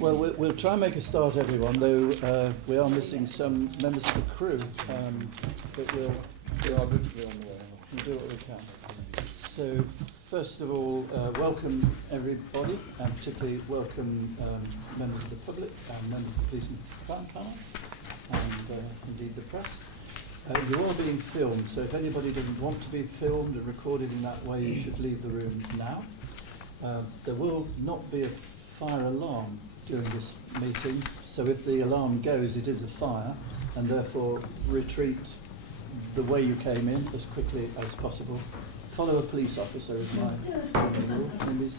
Well, we'll try and make a start, everyone, though we are missing some members of the crew, but We are literally on the way. we'll do what we can. So, first of all, welcome everybody, and particularly welcome members of the public and members of the police and fire panel, and indeed the press. You are being filmed, so if anybody doesn't want to be filmed and recorded in that way, you should leave the room now. There will not be a fire alarm during this meeting, so if the alarm goes, it is a fire, and therefore retreat the way you came in as quickly as possible. Follow a police officer is my rule in this.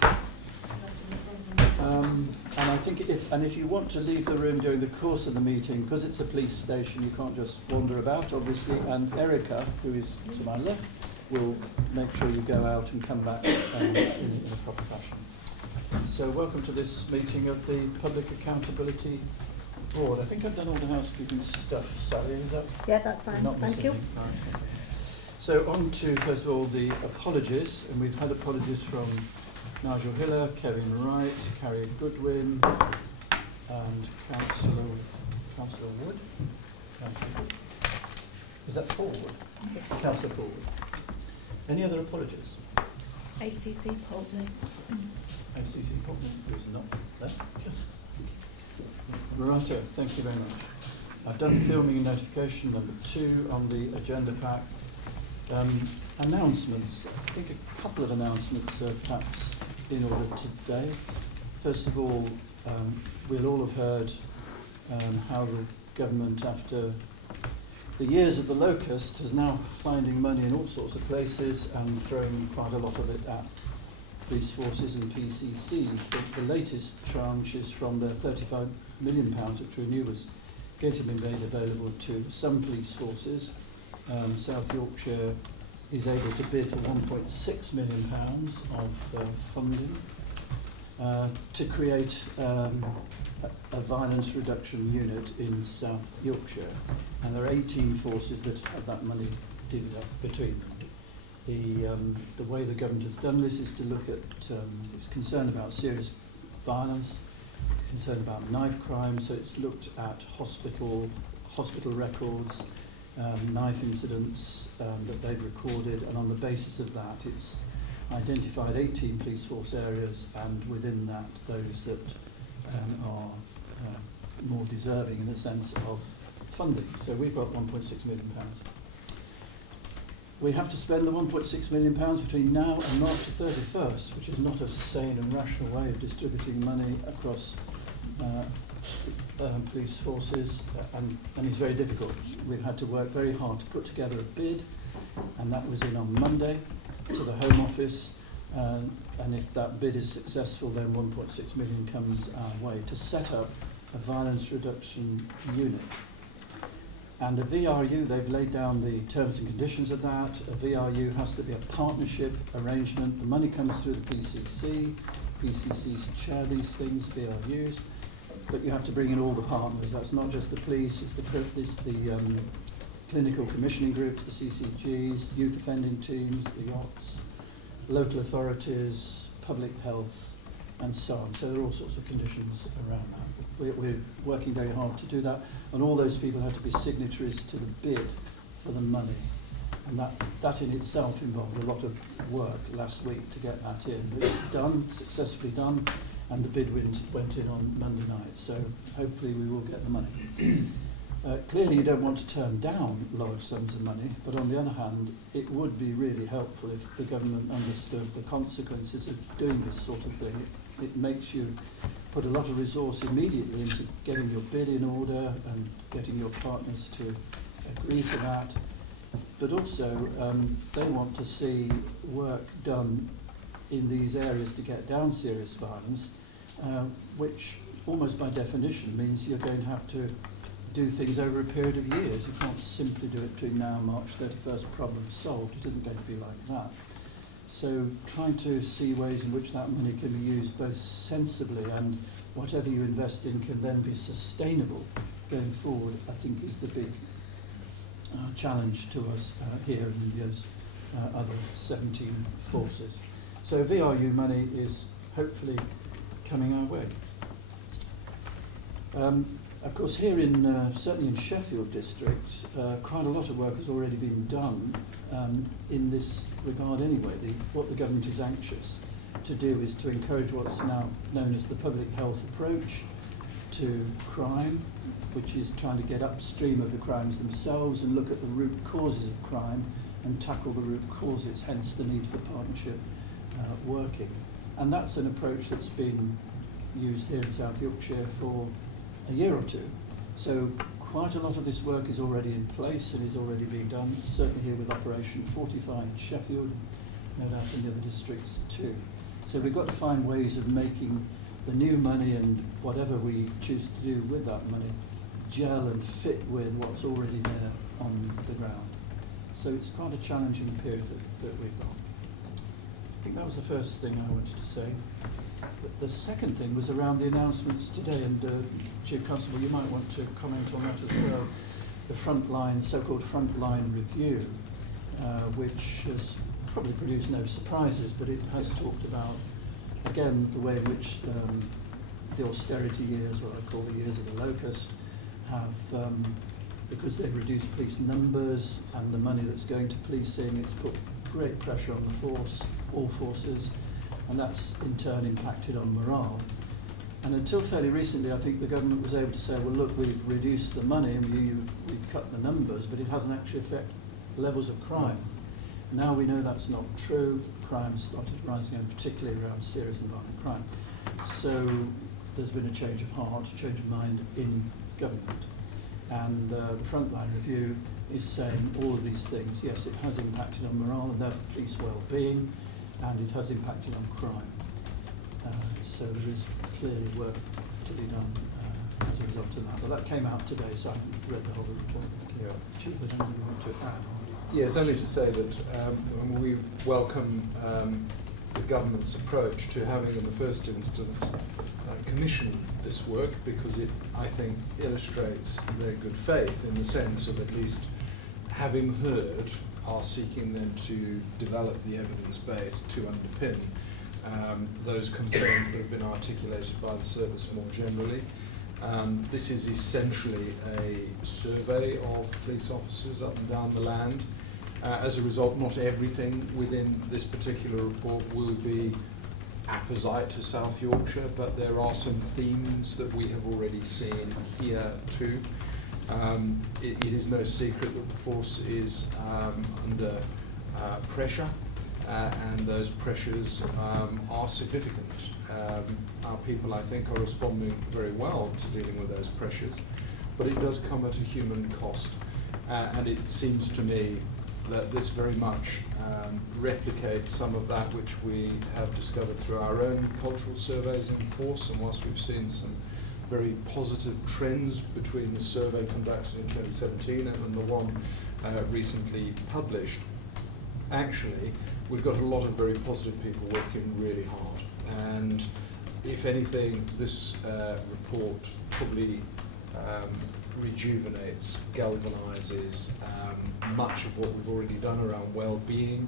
And I think if you want to leave the room during the course of the meeting, because it's a police station, you can't just wander about, obviously, and Erica, who is to my left, will make sure you go out and come back in a proper fashion. So welcome to this meeting of the Public Accountability Board. I think I've done all the housekeeping stuff, Sally, is that? Yeah, that's fine. Thank you. Right. So on to, first of all, the apologies, and we've had apologies from Nigel Hiller, Kevin Wright, Carrie Goodwin, and Councillor Wood. Is that Forward? Yes. Councillor Forward. Any other apologies? ACC Poldney. ACC Poldney, who's not there. Yes. Righto, thank you very much. I've done filming and notification number 2 on the agenda pack. Announcements. I think a couple of announcements are perhaps in order today. First of all, we'll all have heard how the government, after the years of the locust, is now finding money in all sorts of places and throwing quite a lot of it at police forces and PCCs. The latest tranche is from the £35 million which we knew was going to be made available to some police forces. South Yorkshire is able to bid for £1.6 million of funding to create a violence reduction unit in South Yorkshire, and there are 18 forces that have that money divvied up between them. The way the government has done this is to look at its concern about serious violence, concern about knife crime, so it's looked at hospital records, knife incidents that they've recorded, and on the basis of that it's identified 18 police force areas, and within that those that are more deserving in the sense of funding. So we've got £1.6 million. We have to spend the £1.6 million between now and March the 31st, which is not a sane and rational way of distributing money across police forces, and it's very difficult. We've had to work very hard to put together a bid, and that was in on Monday to the Home Office, and if that bid is successful, then £1.6 million comes our way to set up a violence reduction unit. And a VRU, they've laid down the terms and conditions of that. A VRU has to be a partnership arrangement. The money comes through the PCC. PCCs chair these things, VRUs, but you have to bring in all the partners. That's not just the police, it's the clinical commissioning groups, the CCGs, youth offending teams, the yachts, local authorities, public health, and so on. So there are all sorts of conditions around that. We're working very hard to do that, and all those people have to be signatories to the bid for the money. And that in itself involved a lot of work last week to get that in. But it's done, successfully done, and the bid went in on Monday night. So hopefully we will get the money. Clearly you don't want to turn down large sums of money, but on the other hand, it would be really helpful if the government understood the consequences of doing this sort of thing. It makes you put a lot of resource immediately into getting your bid in order and getting your partners to agree to that. But also, they want to see work done in these areas to get down serious violence, which almost by definition means you're going to have to do things over a period of years. You can't simply do it between now and March 31st, problem solved. It isn't going to be like that. So trying to see ways in which that money can be used both sensibly, and whatever you invest in can then be sustainable going forward, I think is the big challenge to us here in those other 17 forces. So VRU money is hopefully coming our way. Of course, here in certainly in Sheffield district, quite a lot of work has already been done in this regard anyway. What the government is anxious to do is to encourage what's now known as the public health approach to crime, which is trying to get upstream of the crimes themselves and look at the root causes of crime and tackle the root causes, hence the need for partnership working. And that's an approach that's been used here in South Yorkshire for a year or two. So quite a lot of this work is already in place and is already being done, certainly here with Operation Fortify in Sheffield, no doubt in the other districts too. So we've got to find ways of making the new money and whatever we choose to do with that money gel and fit with what's already there on the ground. So it's quite a challenging period that we've got. I think that was the first thing I wanted to say. The second thing was around the announcements today, and Chief Constable, you might want to comment on that as well. The frontline, so-called frontline review, which has probably produced no surprises, but it has talked about, again, the way in which the austerity years, what I call the years of the locust, have, because they've reduced police numbers and the money that's going to policing, it's put great pressure on the force, all forces, and that's in turn impacted on morale. And until fairly recently, I think the government was able to say, well, look, we've reduced the money and we've cut the numbers, but it hasn't actually affected levels of crime. Now we know that's not true. Crime started rising, and particularly around serious and violent crime. So there's been a change of heart, a change of mind in government. And the frontline review is saying all of these things. Yes, it has impacted on morale and their police well-being, and it has impacted on crime. So there is clearly work to be done as a result of that. But that came out today, so I haven't read the whole report. Yeah. Chief, is there anything you want to add? Yes, only to say that we welcome the government's approach to having, in the first instance, commissioned this work, because it, I think, illustrates their good faith in the sense of at least having heard, are seeking then to develop the evidence base to underpin those concerns that have been articulated by the service more generally. This is essentially a survey of police officers up and down the land. As a result, not everything within this particular report will be apposite to South Yorkshire, but there are some themes that we have already seen here too. It is no secret that the force is under pressure, and those pressures are significant. Our people, I think, are responding very well to dealing with those pressures, but it does come at a human cost, and it seems to me that this very much replicates some of that which we have discovered through our own cultural surveys in force. And whilst we've seen some very positive trends between the survey conducted in 2017 and the one recently published, actually we've got a lot of very positive people working really hard. And if anything, this report probably rejuvenates, galvanises much of what we've already done around well-being,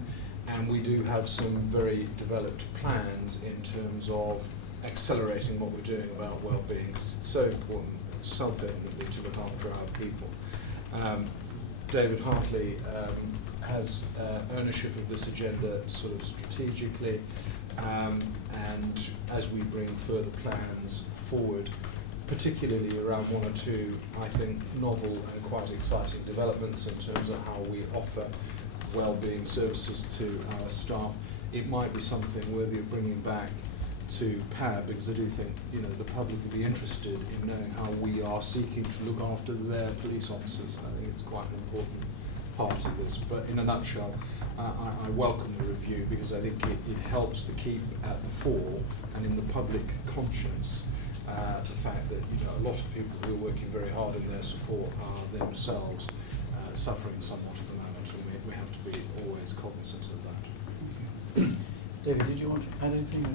and we do have some very developed plans in terms of accelerating what we're doing about well-being, because it's so important, self-evidently, to look after our people. David Hartley has ownership of this agenda sort of strategically, and as we bring further plans forward, particularly around one or two, I think, novel and quite exciting developments in terms of how we offer well-being services to our staff, it might be something worthy of bringing back to PAB, because I do think, you know, the public would be interested in knowing how we are seeking to look after their police officers. I think it's quite an important part of this. But in a nutshell, I welcome the review, because I think it helps to keep at the fore and in the public conscience the fact that, you know, a lot of people who are working very hard in their support are themselves suffering somewhat at the moment, and we have to be always cognizant of that. David, did you want to add anything?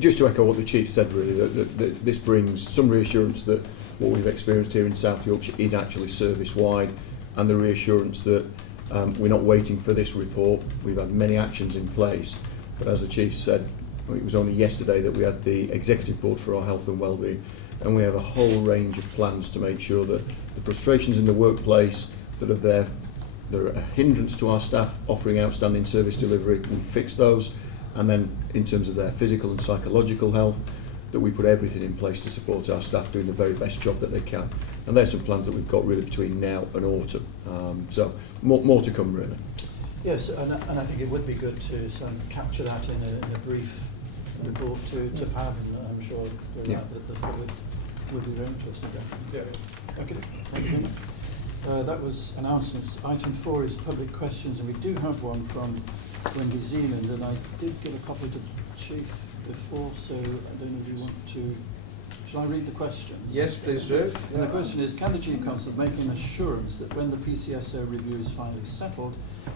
Just to echo what the Chief said, really, that this brings some reassurance that what we've experienced here in South Yorkshire is actually service-wide, and the reassurance that we're not waiting for this report. We've had many actions in place, but as the Chief said, it was only yesterday that we had the Executive Board for our Health and Wellbeing and we have a whole range of plans to make sure that the frustrations in the workplace that are there, that are a hindrance to our staff offering outstanding service delivery, we fix those, and then in terms of their physical and psychological health, that we put everything in place to support our staff doing the very best job that they can. And there's some plans that we've got really between now and autumn. So more to come, really. Yes, and I think it would be good to capture that in a brief report to Pam, and I'm sure that would be very interesting. Yeah. Okay, thank you very much. That was announcements. Item 4 is public questions, and we do have one from Wendy Zealand, and I did give a copy to the Chief before, so I don't know if you want to... Shall I read the question? Yes, please do. And the question is, can the Chief Constable make an assurance that when the PCSO review is finally settled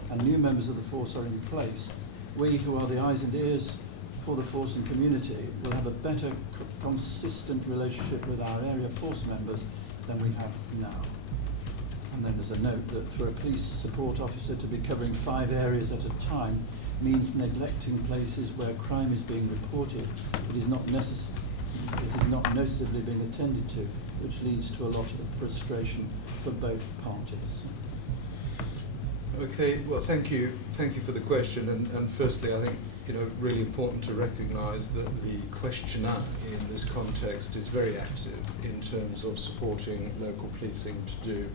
and new members of the force are in place, we who are the eyes and ears for the force and community will have a better consistent relationship with our area force members than we have now? And then there's a note that for a police support officer to be covering 5 areas at a time means neglecting places where crime is being reported. It is not noticeably being attended to, which leads to a lot of frustration for both parties. Okay, well, thank you for the question. And firstly, I think really important to recognise that the questioner in this context is very active in terms of supporting local policing to do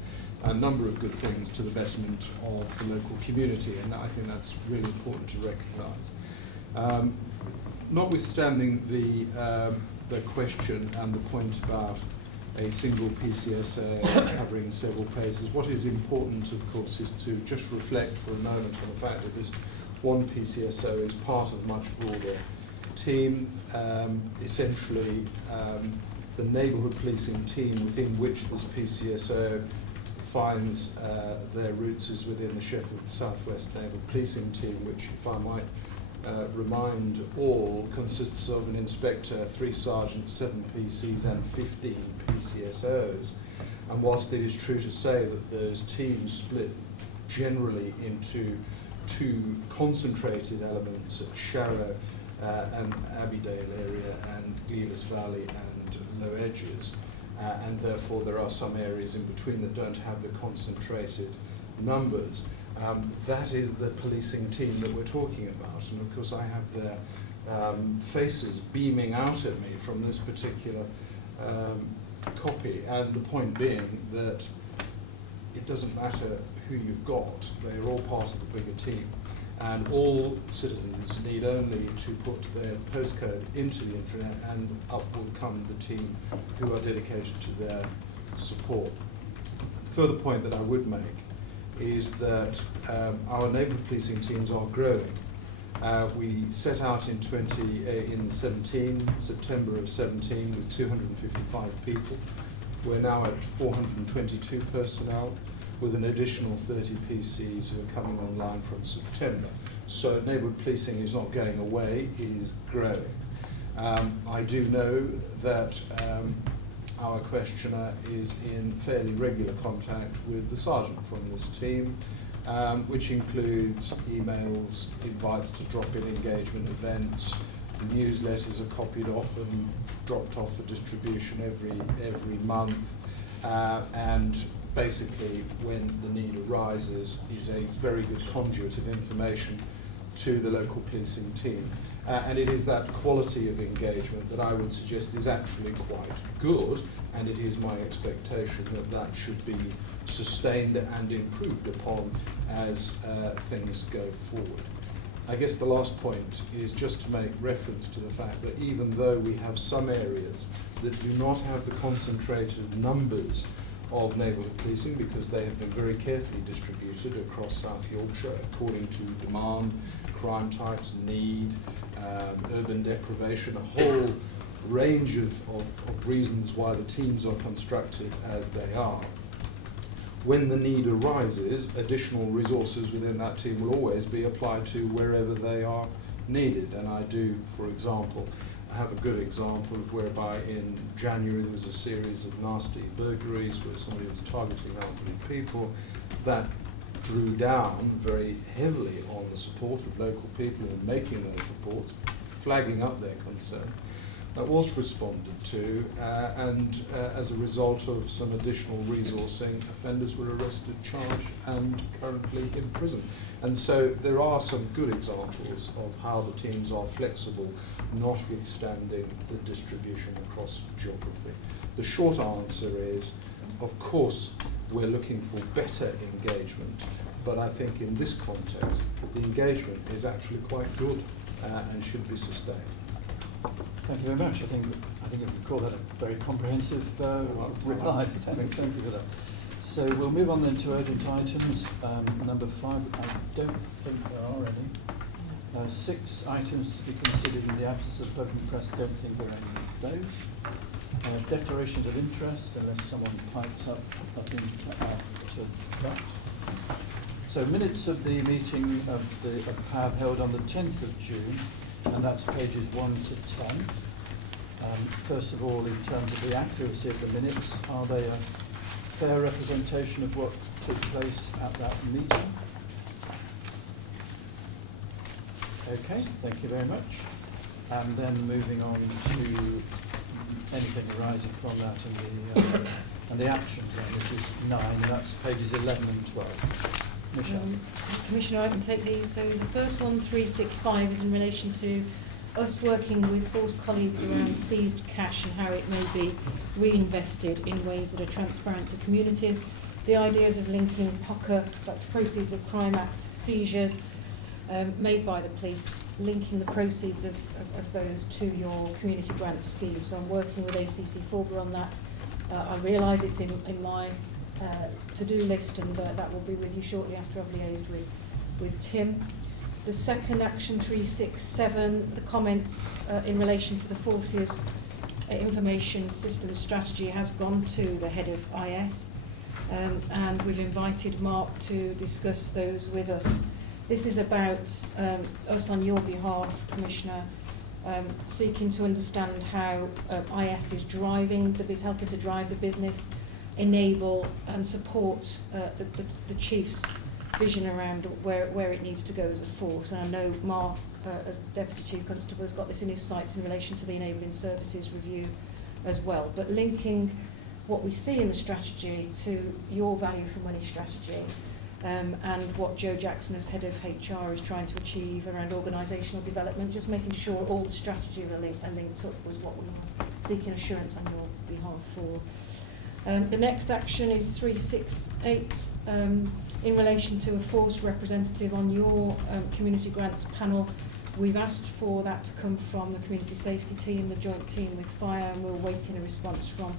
a number of good things to the betterment of the local community, and I think that's really important to recognise. Notwithstanding the question and the point about a single PCSA covering several places, what is important, of course, is to just reflect for a moment on the fact that this one PCSO is part of a much broader team. Essentially, the neighbourhood policing team within which this PCSO finds their roots is within the Sheffield South West Naval Policing Team, which, if I might remind all, consists of an inspector, 3 sergeants, 7 PCs and 15 PCSOs. And whilst it is true to say that those teams split generally into 2 concentrated elements at Sharrow and Abbeydale area and Gleelas Valley and Low Edges, and therefore there are some areas in between that don't have the concentrated numbers. That is the policing team that we're talking about, and of course I have their faces beaming out at me from this particular copy, and the point being that it doesn't matter who you've got, they're all part of the bigger team, and all citizens need only to put their postcode into the intranet and up will come the team who are dedicated to their support. Further point that I would make is that our neighbourhood policing teams are growing. We set out in September of 17 with 255 people. We're now at 422 personnel with an additional 30 PCs who are coming online from September. So neighbourhood policing is not going away, it is growing. I do know that our questioner is in fairly regular contact with the sergeant from this team, which includes emails, invites to drop-in engagement events, newsletters are copied off and dropped off for distribution every month, and basically when the need arises is a very good conduit of information to the local policing team. And it is that quality of engagement that I would suggest is actually quite good, and it is my expectation that that should be sustained and improved upon as things go forward. I guess the last point is just to make reference to the fact that even though we have some areas that do not have the concentrated numbers of neighbourhood policing, because they have been very carefully distributed across South Yorkshire according to demand, crime types, need, urban deprivation, a whole range of reasons why the teams are constructed as they are. When the need arises, additional resources within that team will always be applied to wherever they are needed. And I do, for example, have a good example of whereby in January there was a series of nasty burglaries where somebody was targeting elderly people. That drew down very heavily on the support of local people in making those reports, flagging up their concern. That was responded to, and as a result of some additional resourcing, offenders were arrested, charged, and currently in prison. And so there are some good examples of how the teams are flexible, notwithstanding the distribution across geography. The short answer is, of course, we're looking for better engagement, but I think in this context, the engagement is actually quite good and should be sustained. Thank you very much. I think we call that a very comprehensive reply. Thank you for that. So we'll move on then to urgent items. Number 5, I don't think there are any. 6 items to be considered in the absence of public press. Don't think there are any of those. Declarations of interest, unless someone pipes up, nothing to add to that. So minutes of the meeting of PAB held on the 10th of June, and that's pages 1 to 10. First of all, in terms of the accuracy of the minutes, are they a fair representation of what took place at that meeting? Okay, thank you very much. And then moving on to anything arising from that and the actions, then, which is 9, and that's pages 11 and 12. Michelle. Commissioner, I can take these. So the first one, 365, is in relation to us working with force colleagues around seized cash and how it may be reinvested in ways that are transparent to communities. The ideas of linking POCA, that's Proceeds of Crime Act, seizures made by the police, linking the proceeds of those to your community grant scheme. So I'm working with ACC Forber on that. I realise it's in my to-do list, and that will be with you shortly after I've liaised with Tim. The second action, 367, the comments in relation to the forces information systems strategy has gone to the head of IS, and we've invited Mark to discuss those with us. This is about us on your behalf, Commissioner, seeking to understand how IS is driving helping to drive the business, enable and support the Chief's vision around where it needs to go as a force. And I know Mark, as Deputy Chief Constable, has got this in his sights in relation to the Enabling Services Review as well. But linking what we see in the strategy to your value for money strategy, and what Joe Jackson as Head of HR is trying to achieve around organisational development, just making sure all the strategies are linked up was what we are seeking assurance on your behalf for. The next action is 368 in relation to a force representative on your community grants panel. We've asked for that to come from the community safety team, the joint team with fire, and we're awaiting a response from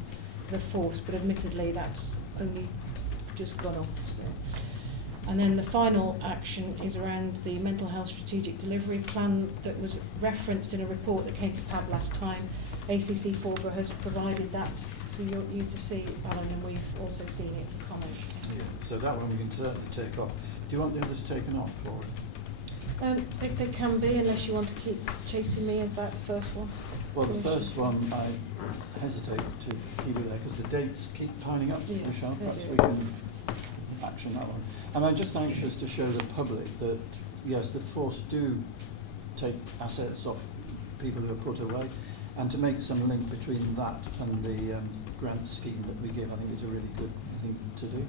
the force, but admittedly that's only just gone off. So. And then the final action is around the mental health strategic delivery plan that was referenced in a report that came to PAB last time. ACC Forber has provided that for you to see, Alan, and we've also seen it for comments. Yeah, so that one we can certainly take off. Do you want the others taken off, or? They can be, unless you want to keep chasing me about the first one. Well, the first one, I hesitate to keep it there because the dates keep piling up, Yes, Michelle. Perhaps do. we can action that one. And I'm just anxious to show the public that, yes, the force do take assets off people who are put away, and to make some link between that and the grant scheme that we give, I think is a really good thing to do.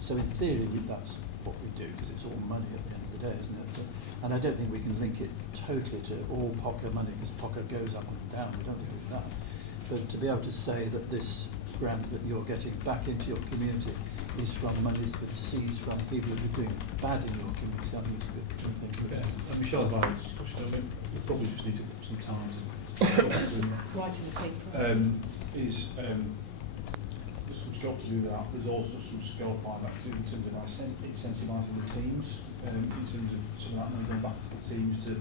So in theory, that's what we do, because it's all money at the end of the day, isn't it? And I don't think we can link it totally to all POCA money, because POCA goes up and down, we don't do that. But to be able to say that this grant that you're getting back into your community is from monies that are seized from people who are doing bad in your community, I think it's a good thing. Okay. Michelle, about this discussion, I mean, we probably just need to put some time to Writing the paper. there's some scope to do that. There's also some scope on that to do in terms of incentivising the teams, in terms of some of that money going back to the teams to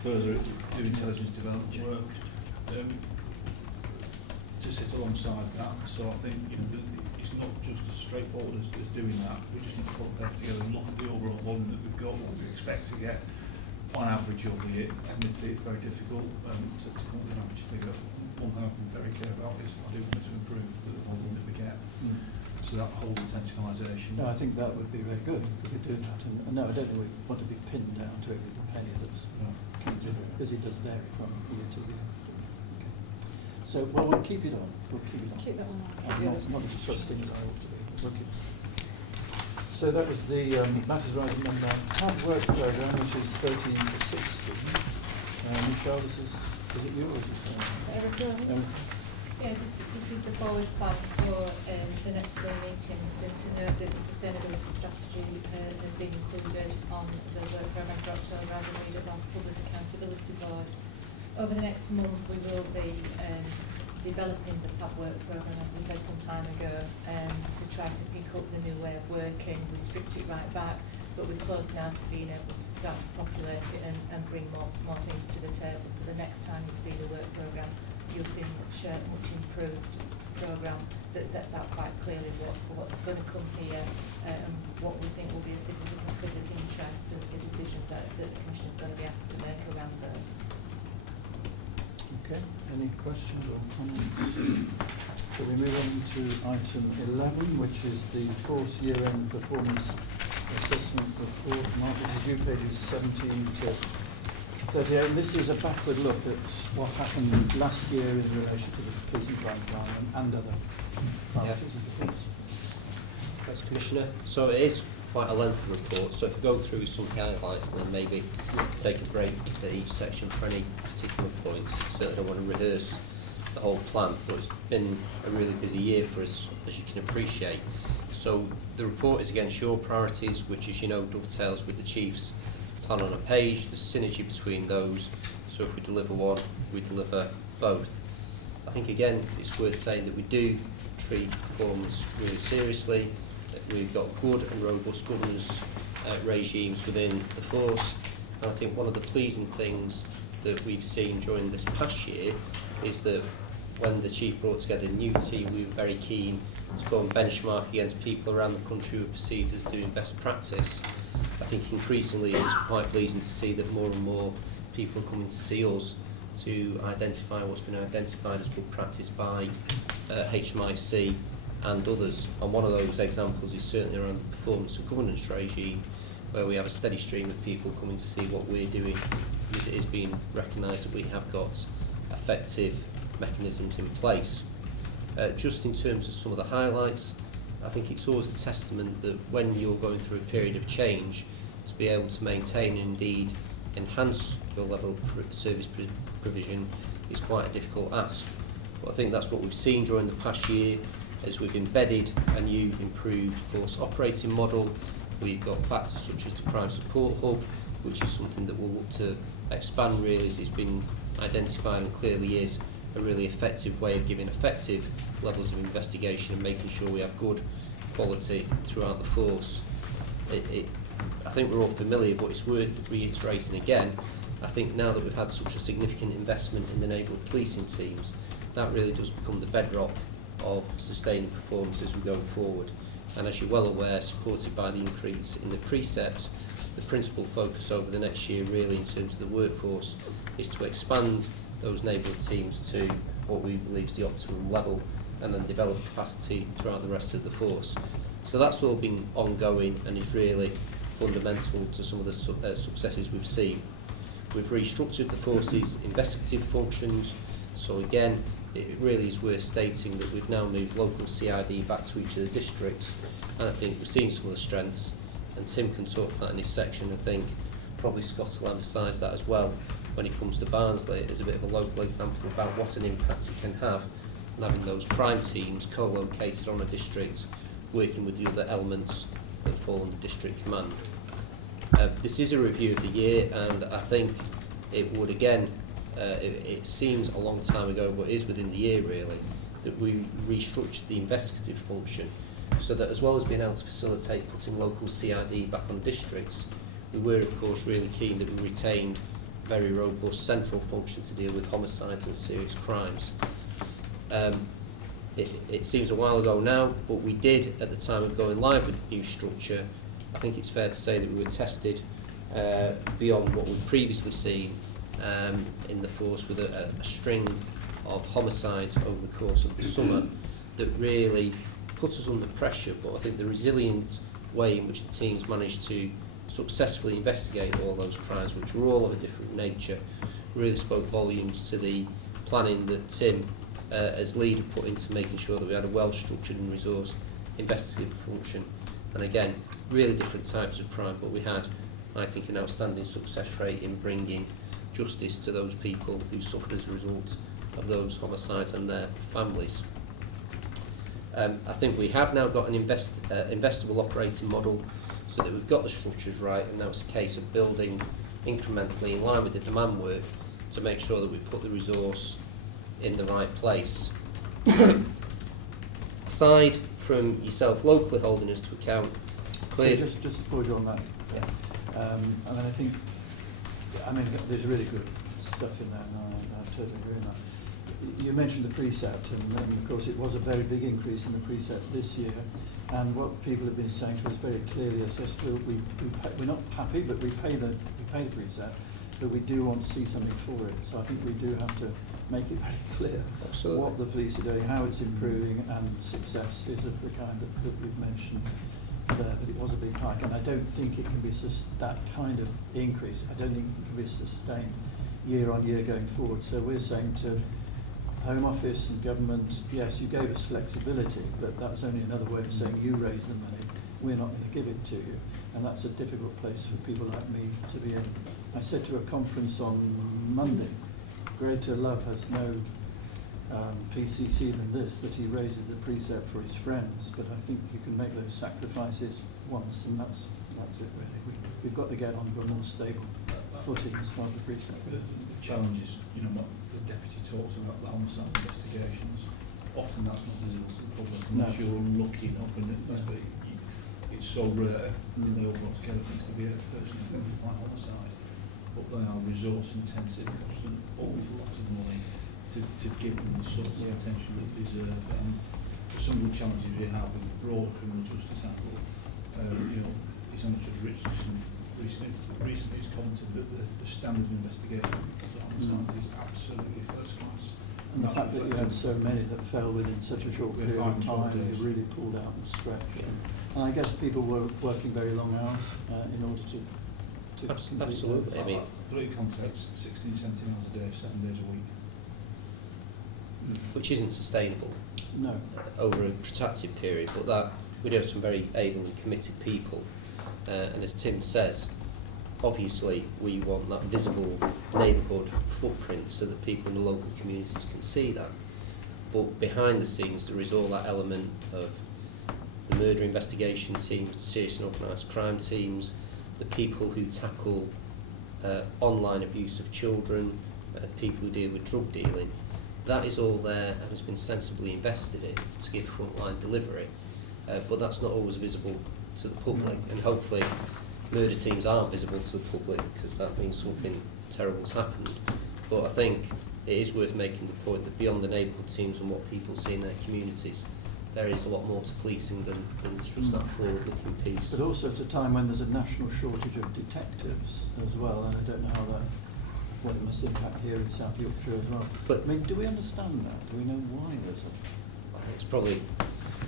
further do intelligence development work. To sit alongside that, so I think it's not just as straightforward as doing that. We just need to put that together and look at the overall volume that we've got, what we expect to get on average over the year. Admittedly, it's very difficult to come up with an average figure. One thing I've been very clear about is I do want it to improve the volume that we get. So that whole intensification. No, I think that would be very good if we could do that. And no, I don't think we want to be pinned down to every penny that's committed, because it does vary from year to year. Okay. So, well, we'll keep it on. We'll keep it on. Keep that one on. I'm not as trusting as I ought to be. We'll keep it. So that was the matters rising number 9 hard work programme, which is 13 to 16. Michelle, is it you or is it Erica? Yeah, this is the forward plan for the next meetings, and to note that the sustainability strategy has been included on the work programme for October as agreed at the Public Accountability Board. Over the next month we will be developing the PAB work programme, as we said some time ago, to try to pick up the new way of working. We stripped it right back, but we're close now to being able to start to populate it and bring more things to the table. So the next time you see the work programme, you'll see much improved programme that sets out quite clearly what's going to come here and what we think will be a significant public interest and the decisions that the Commission is going to be asked to make around those. Okay, any questions or comments? So we move on to item 11, which is the fourth year-end performance assessment report. Mark, this is you, pages 17 to 38. And this is a backward look at what happened last year in relation to the police and crime plan and other priorities of the police. Thanks, Commissioner. So it is quite a lengthy report, so if we go through some highlights and then maybe take a break at each section for any particular points. Certainly don't want to rehearse the whole plan, but it's been a really busy year for us, as you can appreciate. So the report is against your priorities, which, as you know, dovetails with the Chief's plan on a page. There's synergy between those, so if we deliver one, we deliver both. I think, again, it's worth saying that we do treat performance really seriously. We've got good and robust governance regimes within the force, and I think one of the pleasing things that we've seen during this past year is that when the Chief brought together a new team, we were very keen to go and benchmark against people around the country who are perceived as doing best practice. I think increasingly it's quite pleasing to see that more and more people are coming to see us to identify what's been identified as good practice by HMIC and others. And one of those examples is certainly around the performance and governance regime, where we have a steady stream of people coming to see what we're doing, because it is being recognised that we have got effective mechanisms in place. Just in terms of some of the highlights, I think it's always a testament that when you're going through a period of change, to be able to maintain and indeed enhance your level of service provision is quite a difficult ask. But I think that's what we've seen during the past year, as we've embedded a new improved force operating model. We've got factors such as the Crime Support Hub, which is something that we'll look to expand really, as it's been identified and clearly is a really effective way of giving effective levels of investigation and making sure we have good quality throughout the force. I think we're all familiar, but it's worth reiterating again. I think now that we've had such a significant investment in the neighbourhood policing teams, that really does become the bedrock of sustaining performance as we go forward. And as you're well aware, supported by the increase in the precepts, the principal focus over the next year really in terms of the workforce is to expand those neighbourhood teams to what we believe is the optimum level, and then develop capacity throughout the rest of the force. So that's all been ongoing and is really fundamental to some of the successes we've seen. We've restructured the force's investigative functions, so again it really is worth stating that we've now moved local CID back to each of the districts, and I think we're seeing some of the strengths, and Tim can talk to that in his section. I think probably Scott will emphasise that as well when it comes to Barnsley as a bit of a local example about what an impact it can have, and having those crime teams co-located on a district working with the other elements that fall under district command. This is a review of the year, and I think it would again, it seems a long time ago, but it is within the year really, that we restructured the investigative function so that as well as being able to facilitate putting local CID back on districts, we were of course really keen that we retained a very robust central function to deal with homicides and serious crimes. It seems a while ago now, but we did at the time of going live with the new structure. I think it's fair to say that we were tested beyond what we'd previously seen in the force with a string of homicides over the course of the summer that really put us under pressure, but I think the resilient way in which the teams managed to successfully investigate all those crimes, which were all of a different nature, really spoke volumes to the planning that Tim as leader put into making sure that we had a well-structured and resourced investigative function. And again, really different types of crime, but we had, I think, an outstanding success rate in bringing justice to those people who suffered as a result of those homicides and their families. I think we have now got an investable operating model so that we've got the structures right, and now it's a case of building incrementally in line with the demand work to make sure that we put the resource in the right place. Aside from yourself locally holding us to account, clear... So just to pause you on that. Yeah. I mean, there's really good stuff in there, and I totally agree with that. You mentioned the precept, and of course it was a very big increase in the precept this year. And what people have been saying to us very clearly is, yes, we're not happy, but we pay the precept, but we do want to see something for it. So I think we do have to make it very clear Absolutely. what the police are doing, how it's improving, and success is of the kind that we've mentioned there. But it was a big hike, and I don't think it can be that kind of increase. I don't think it can be sustained year on year going forward. So we're saying to Home Office and government, yes, you gave us flexibility, but that's only another way of saying you raise the money, we're not going to give it to you. And that's a difficult place for people like me to be in. I said to a conference on Monday, Greater Love has no PCC than this, that he raises the precept for his friends, but I think you can make those sacrifices once, and that's it really. We've got to get onto a more stable footing as far as the precept. The challenge is, you know, what the deputy talks about, the homicide investigations. Often that's not visible to the public unless you're lucky enough, and it's so rare in the overall scale of things to be a person affected by homicide. But they are resource intensive, cost an awful lot of money to give them the sort of attention that they deserve. And some of the challenges we have with the broader criminal justice angle, you know, it's on Judge Richardson recently has commented that the standard of investigation of homicide is absolutely first class. And the fact that you had so many that fell within such a short period of time, you really pulled out and stretched. And I guess people were working very long hours in order to Absolutely. I mean, put it in context, 16, 17 hours a day, 7 days a week. which isn't sustainable No. over a protracted period, but that we do have some very able and committed people. And as Tim says, obviously we want that visible neighbourhood footprint so that people in the local communities can see that. But behind the scenes there is all that element of the murder investigation teams, the serious and organised crime teams, the people who tackle online abuse of children, people who deal with drug dealing. That is all there and has been sensibly invested in to give frontline delivery, but that's not always visible to the public, and hopefully murder teams are visible to the public because that means something terrible's happened. But I think it is worth making the point that beyond the neighbourhood teams and what people see in their communities, there is a lot more to policing than just that forward-looking piece. But also at a time when there's a national shortage of detectives as well, and I don't know what it must impact here in South Yorkshire as well. But I mean, do we understand that? Do we know why there's a... it's probably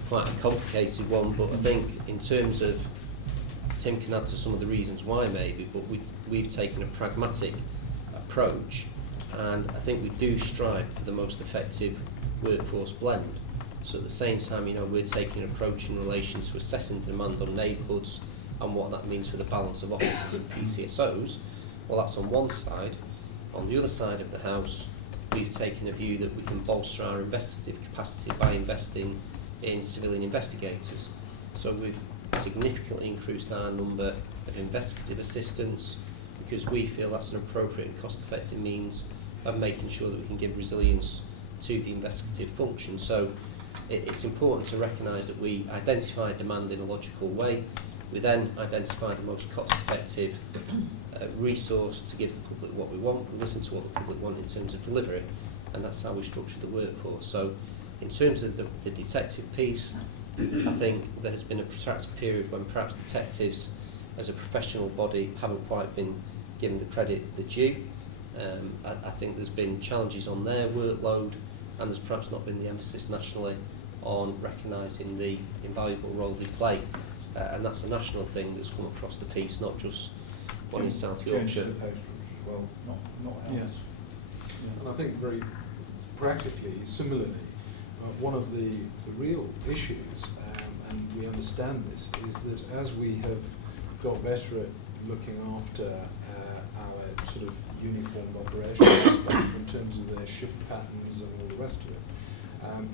quite a complicated one, but I think in terms of, Tim can add to some of the reasons why maybe, but we've taken a pragmatic approach, and I think we do strive for the most effective workforce blend. So at the same time, you know, we're taking an approach in relation to assessing demand on neighbourhoods and what that means for the balance of officers and PCSOs. Well, that's on one side. On the other side of the house, we've taken a view that we can bolster our investigative capacity by investing in civilian investigators. So we've significantly increased our number of investigative assistants because we feel that's an appropriate and cost-effective means of making sure that we can give resilience to the investigative function. So it's important to recognise that we identify demand in a logical way. We then identify the most cost-effective resource to give the public what we want. We listen to what the public want in terms of delivery, and that's how we structure the workforce. So in terms of the detective piece, I think there has been a protracted period when perhaps detectives as a professional body haven't quite been given the credit they're due. I think there's been challenges on their workload, and there's perhaps not been the emphasis nationally on recognising the invaluable role they play. And that's a national thing that's come across the piece, not just one in South Yorkshire. Well, not ours. Yes. And I think very practically, similarly, one of the real issues, and we understand this, is that as we have got better at looking after our sort of uniform operational staff in terms of their shift patterns and all the rest of it,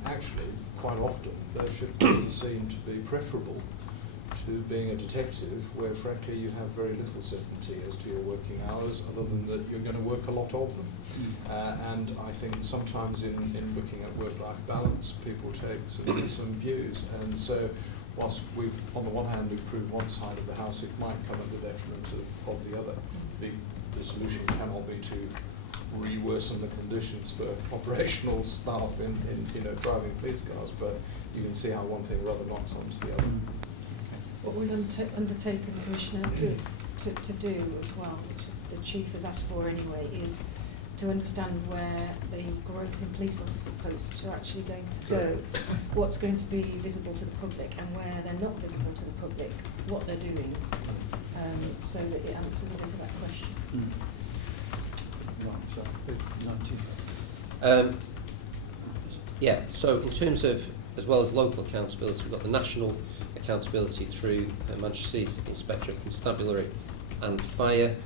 actually, quite often, those shift patterns are seen to be preferable to being a detective, where frankly you have very little certainty as to your working hours, other than that you're going to work a lot of them. And I think sometimes in looking at work-life balance, people take some views, and so whilst we've, on the one hand, improved one side of the house, it might come at the detriment of the other. The solution cannot be to re-worsen the conditions for operational staff in driving police cars, but you can see how one thing rather knocks onto the other. What we've undertaken, Commissioner, to do as well, which the Chief has asked for anyway, is to understand where the growth in police officer posts are actually going to go, what's going to be visible to the public, and where they're not visible to the public, what they're doing, so that it answers a bit of that question. Right, so page 19. Yeah, so in terms of, as well as local accountability, we've got the national accountability through Manchester City's Inspector of Constabulary and Fire.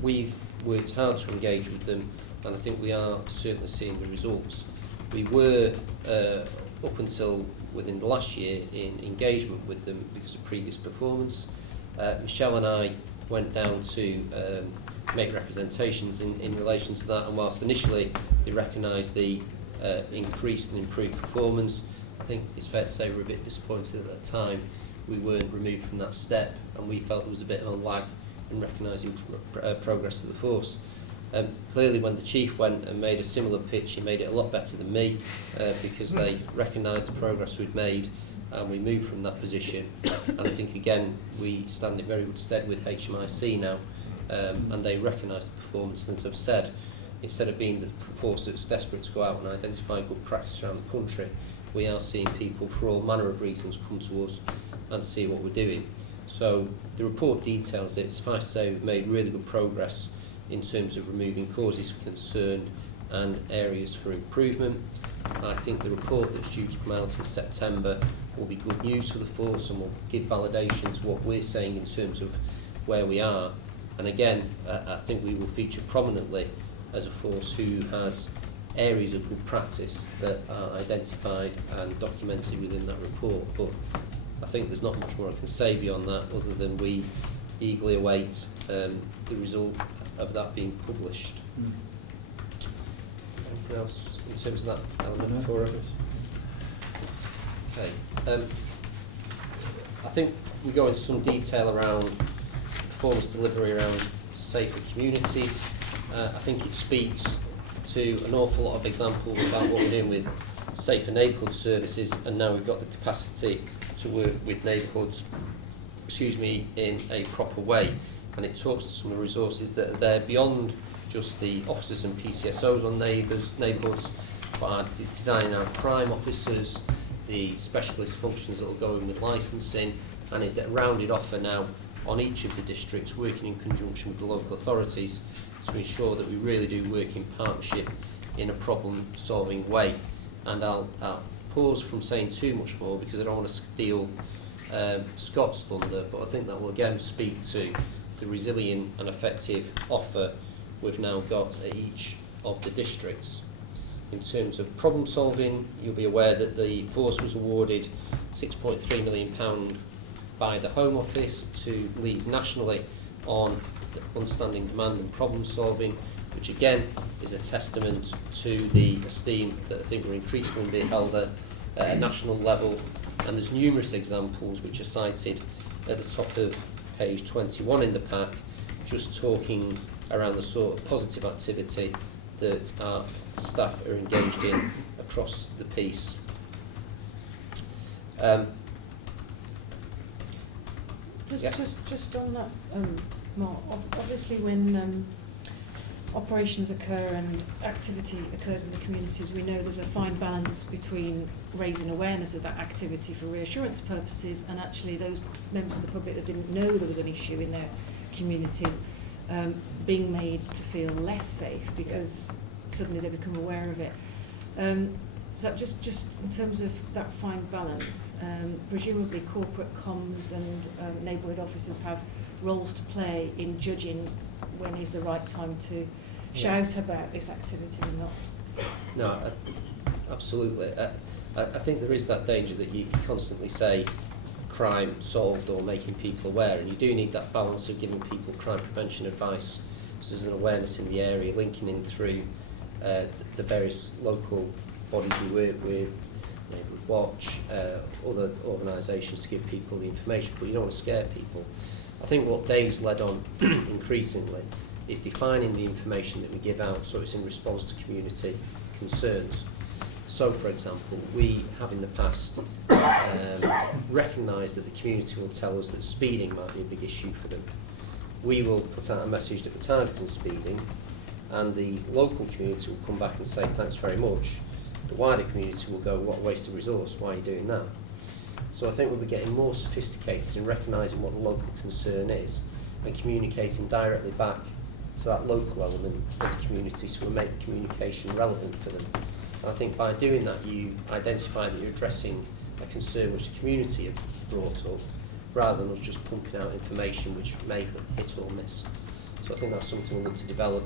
We've worked hard to engage with them, and I think we are certainly seeing the results. We were, up until within the last year, in engagement with them because of previous performance. Michelle and I went down to make representations in relation to that, and whilst initially they recognised the increased and improved performance, I think it's fair to say we were a bit disappointed at that time we weren't removed from that step, and we felt there was a bit of a lag in recognising progress of the force. Clearly when the Chief went and made a similar pitch, he made it a lot better than me, because they recognised the progress we'd made and we moved from that position. And I think again we stand in very good stead with HMIC now, and they recognise the performance. And as I've said, instead of being the force that's desperate to go out and identify good practice around the country, we are seeing people for all manner of reasons come to us and see what we're doing. So the report details it. Suffice to say we've made really good progress in terms of removing causes for concern and areas for improvement. I think the report that's due to come out in September will be good news for the force and will give validation to what we're saying in terms of where we are. And again, I think we will feature prominently as a force who has areas of good practice that are identified and documented within that report. But I think there's not much more I can say beyond that, other than we eagerly await the result of that being published. Anything else in terms of that element before us? Okay. I think we go into some detail around performance delivery around safer communities. I think it speaks to an awful lot of examples about what we're doing with safer neighbourhood services, and now we've got the capacity to work with neighbourhoods, in a proper way. And it talks to some of the resources that are there beyond just the officers and PCSOs on neighbourhoods, but are designing our crime officers, the specialist functions that will go in with licensing, and is a rounded offer now on each of the districts, working in conjunction with the local authorities to ensure that we really do work in partnership in a problem-solving way. And I'll pause from saying too much more because I don't want to steal Scott's thunder, but I think that will again speak to the resilient and effective offer we've now got at each of the districts. In terms of problem solving, you'll be aware that the force was awarded £6.3 million by the Home Office to lead nationally on understanding demand and problem solving, which again is a testament to the esteem that I think we're increasingly being held at a national level. And there's numerous examples which are cited at the top of page 21 in the pack, just talking around the sort of positive activity that our staff are engaged in across the piece. Just on that, Mark, obviously when operations occur and activity occurs in the communities, we know there's a fine balance between raising awareness of that activity for reassurance purposes and actually those members of the public that didn't know there was an issue in their communities being made to feel less safe because suddenly they become aware of it. So just in terms of that fine balance, presumably corporate comms and neighbourhood officers have roles to play in judging when is the right time to shout about this activity or not. No, absolutely. I think there is that danger that you constantly say crime solved or making people aware, and you do need that balance of giving people crime prevention advice, so there's an awareness in the area, linking in through the various local bodies we work with, Neighbourhood Watch, other organisations to give people the information, but you don't want to scare people. I think what Dave's led on increasingly is defining the information that we give out so it's in response to community concerns. So, for example, we have in the past recognised that the community will tell us that speeding might be a big issue for them. We will put out a message that we're targeting speeding, and the local community will come back and say thanks very much. The wider community will go, what a waste of resource, why are you doing that? So I think we'll be getting more sophisticated in recognising what the local concern is and communicating directly back to that local element of the community, so we'll make the communication relevant for them. And I think by doing that you identify that you're addressing a concern which the community have brought up, rather than us just pumping out information which may hit or miss. So I think that's something we'll look to develop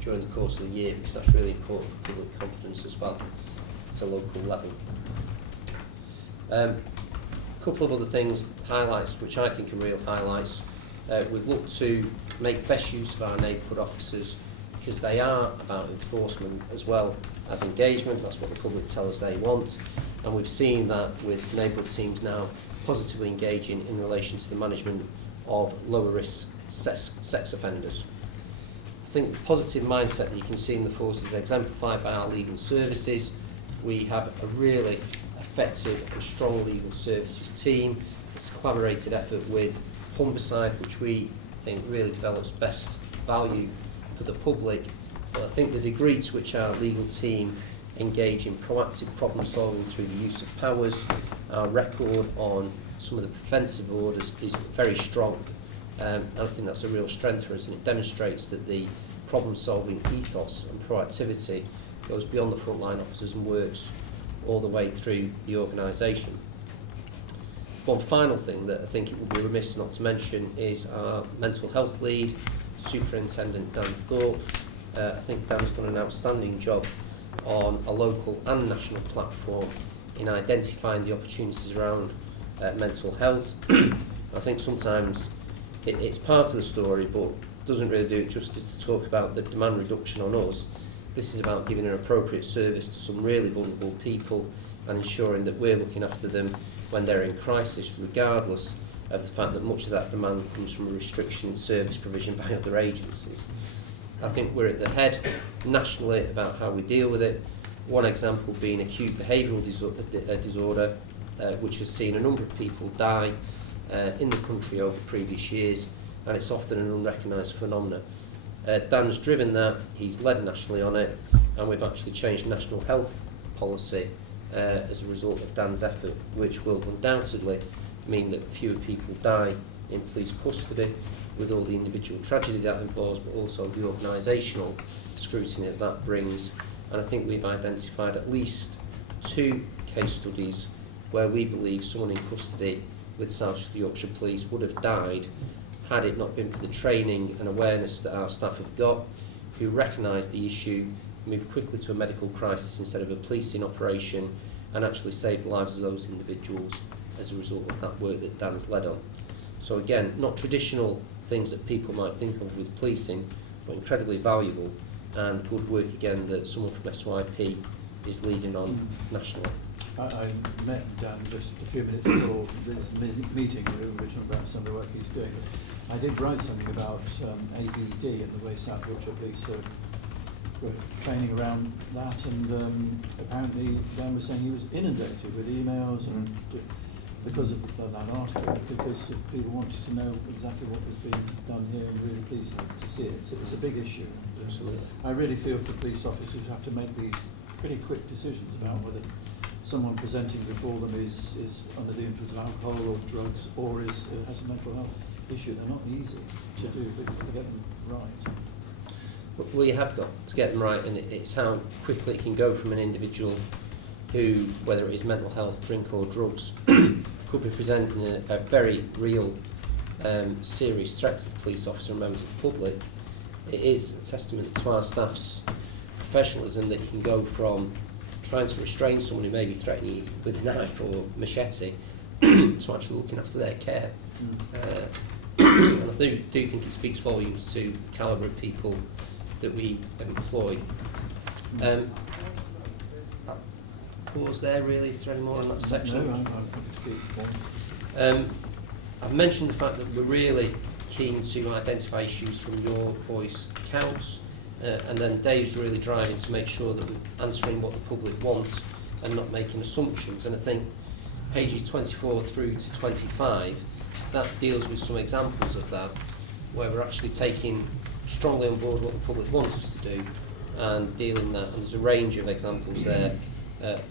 during the course of the year, because that's really important for public confidence as well at a local level. A couple of other things, highlights, which I think are real highlights. We've looked to make best use of our neighbourhood officers, because they are about enforcement as well as engagement. That's what the public tell us they want, and we've seen that with neighbourhood teams now positively engaging in relation to the management of lower risk sex offenders. I think the positive mindset that you can see in the force is exemplified by our legal services. We have a really effective and strong legal services team. It's a collaborated effort with Humberside, which we think really develops best value for the public. But I think the degree to which our legal team engage in proactive problem solving through the use of powers, our record on some of the preventive orders is very strong. And I think that's a real strength for us, and it demonstrates that the problem solving ethos and proactivity goes beyond the frontline officers and works all the way through the organisation. One final thing that I think it would be remiss not to mention is our mental health lead, Superintendent Dan Thorpe. I think Dan's done an outstanding job on a local and national platform in identifying the opportunities around mental health. I think sometimes it's part of the story, but doesn't really do it justice to talk about the demand reduction on us. This is about giving an appropriate service to some really vulnerable people and ensuring that we're looking after them when they're in crisis, regardless of the fact that much of that demand comes from a restriction in service provision by other agencies. I think we're at the head nationally about how we deal with it. One example being acute behavioural disorder, which has seen a number of people die in the country over previous years, and it's often an unrecognised phenomenon. Dan's driven that, he's led nationally on it, and we've actually changed national health policy as a result of Dan's effort, which will undoubtedly mean that fewer people die in police custody, with all the individual tragedy that involves, but also the organisational scrutiny that brings. And I think we've identified at least 2 case studies where we believe someone in custody with South Yorkshire Police would have died had it not been for the training and awareness that our staff have got, who recognised the issue, moved quickly to a medical crisis instead of a policing operation, and actually saved the lives of those individuals as a result of that work that Dan's led on. So again, not traditional things that people might think of with policing, but incredibly valuable, and good work again that someone from SYP is leading on nationally. I met Dan just a few minutes before this meeting. We were talking about some of the work he's doing. I did write something about ABD and the way South Yorkshire Police were training around that, and apparently Dan was saying he was inundated with emails and because of that article, because people wanted to know exactly what was being done here, and really pleased to see it. So it's a big issue. Absolutely. I really feel for police officers who have to make these pretty quick decisions about whether someone presenting before them is under the influence of alcohol or drugs, or has a mental health issue. They're not easy to do, but to get them right. Well, you have got to get them right, and it's how quickly it can go from an individual who, whether it is mental health, drink or drugs, could be presenting a very real, serious threat to the police officer and members of the public. It is a testament to our staff's professionalism that you can go from trying to restrain someone who may be threatening you with a knife or machete to actually looking after their care. And I do think it speaks volumes to the calibre of people that we employ. I'll pause there really, is there any more on that section? No, I'm happy to keep going. I've mentioned the fact that we're really keen to identify issues from your voice counts, and then Dave's really driving to make sure that we're answering what the public wants and not making assumptions. And I think pages 24 through to 25, that deals with some examples of that, where we're actually taking strongly on board what the public wants us to do and dealing that. And there's a range of examples there.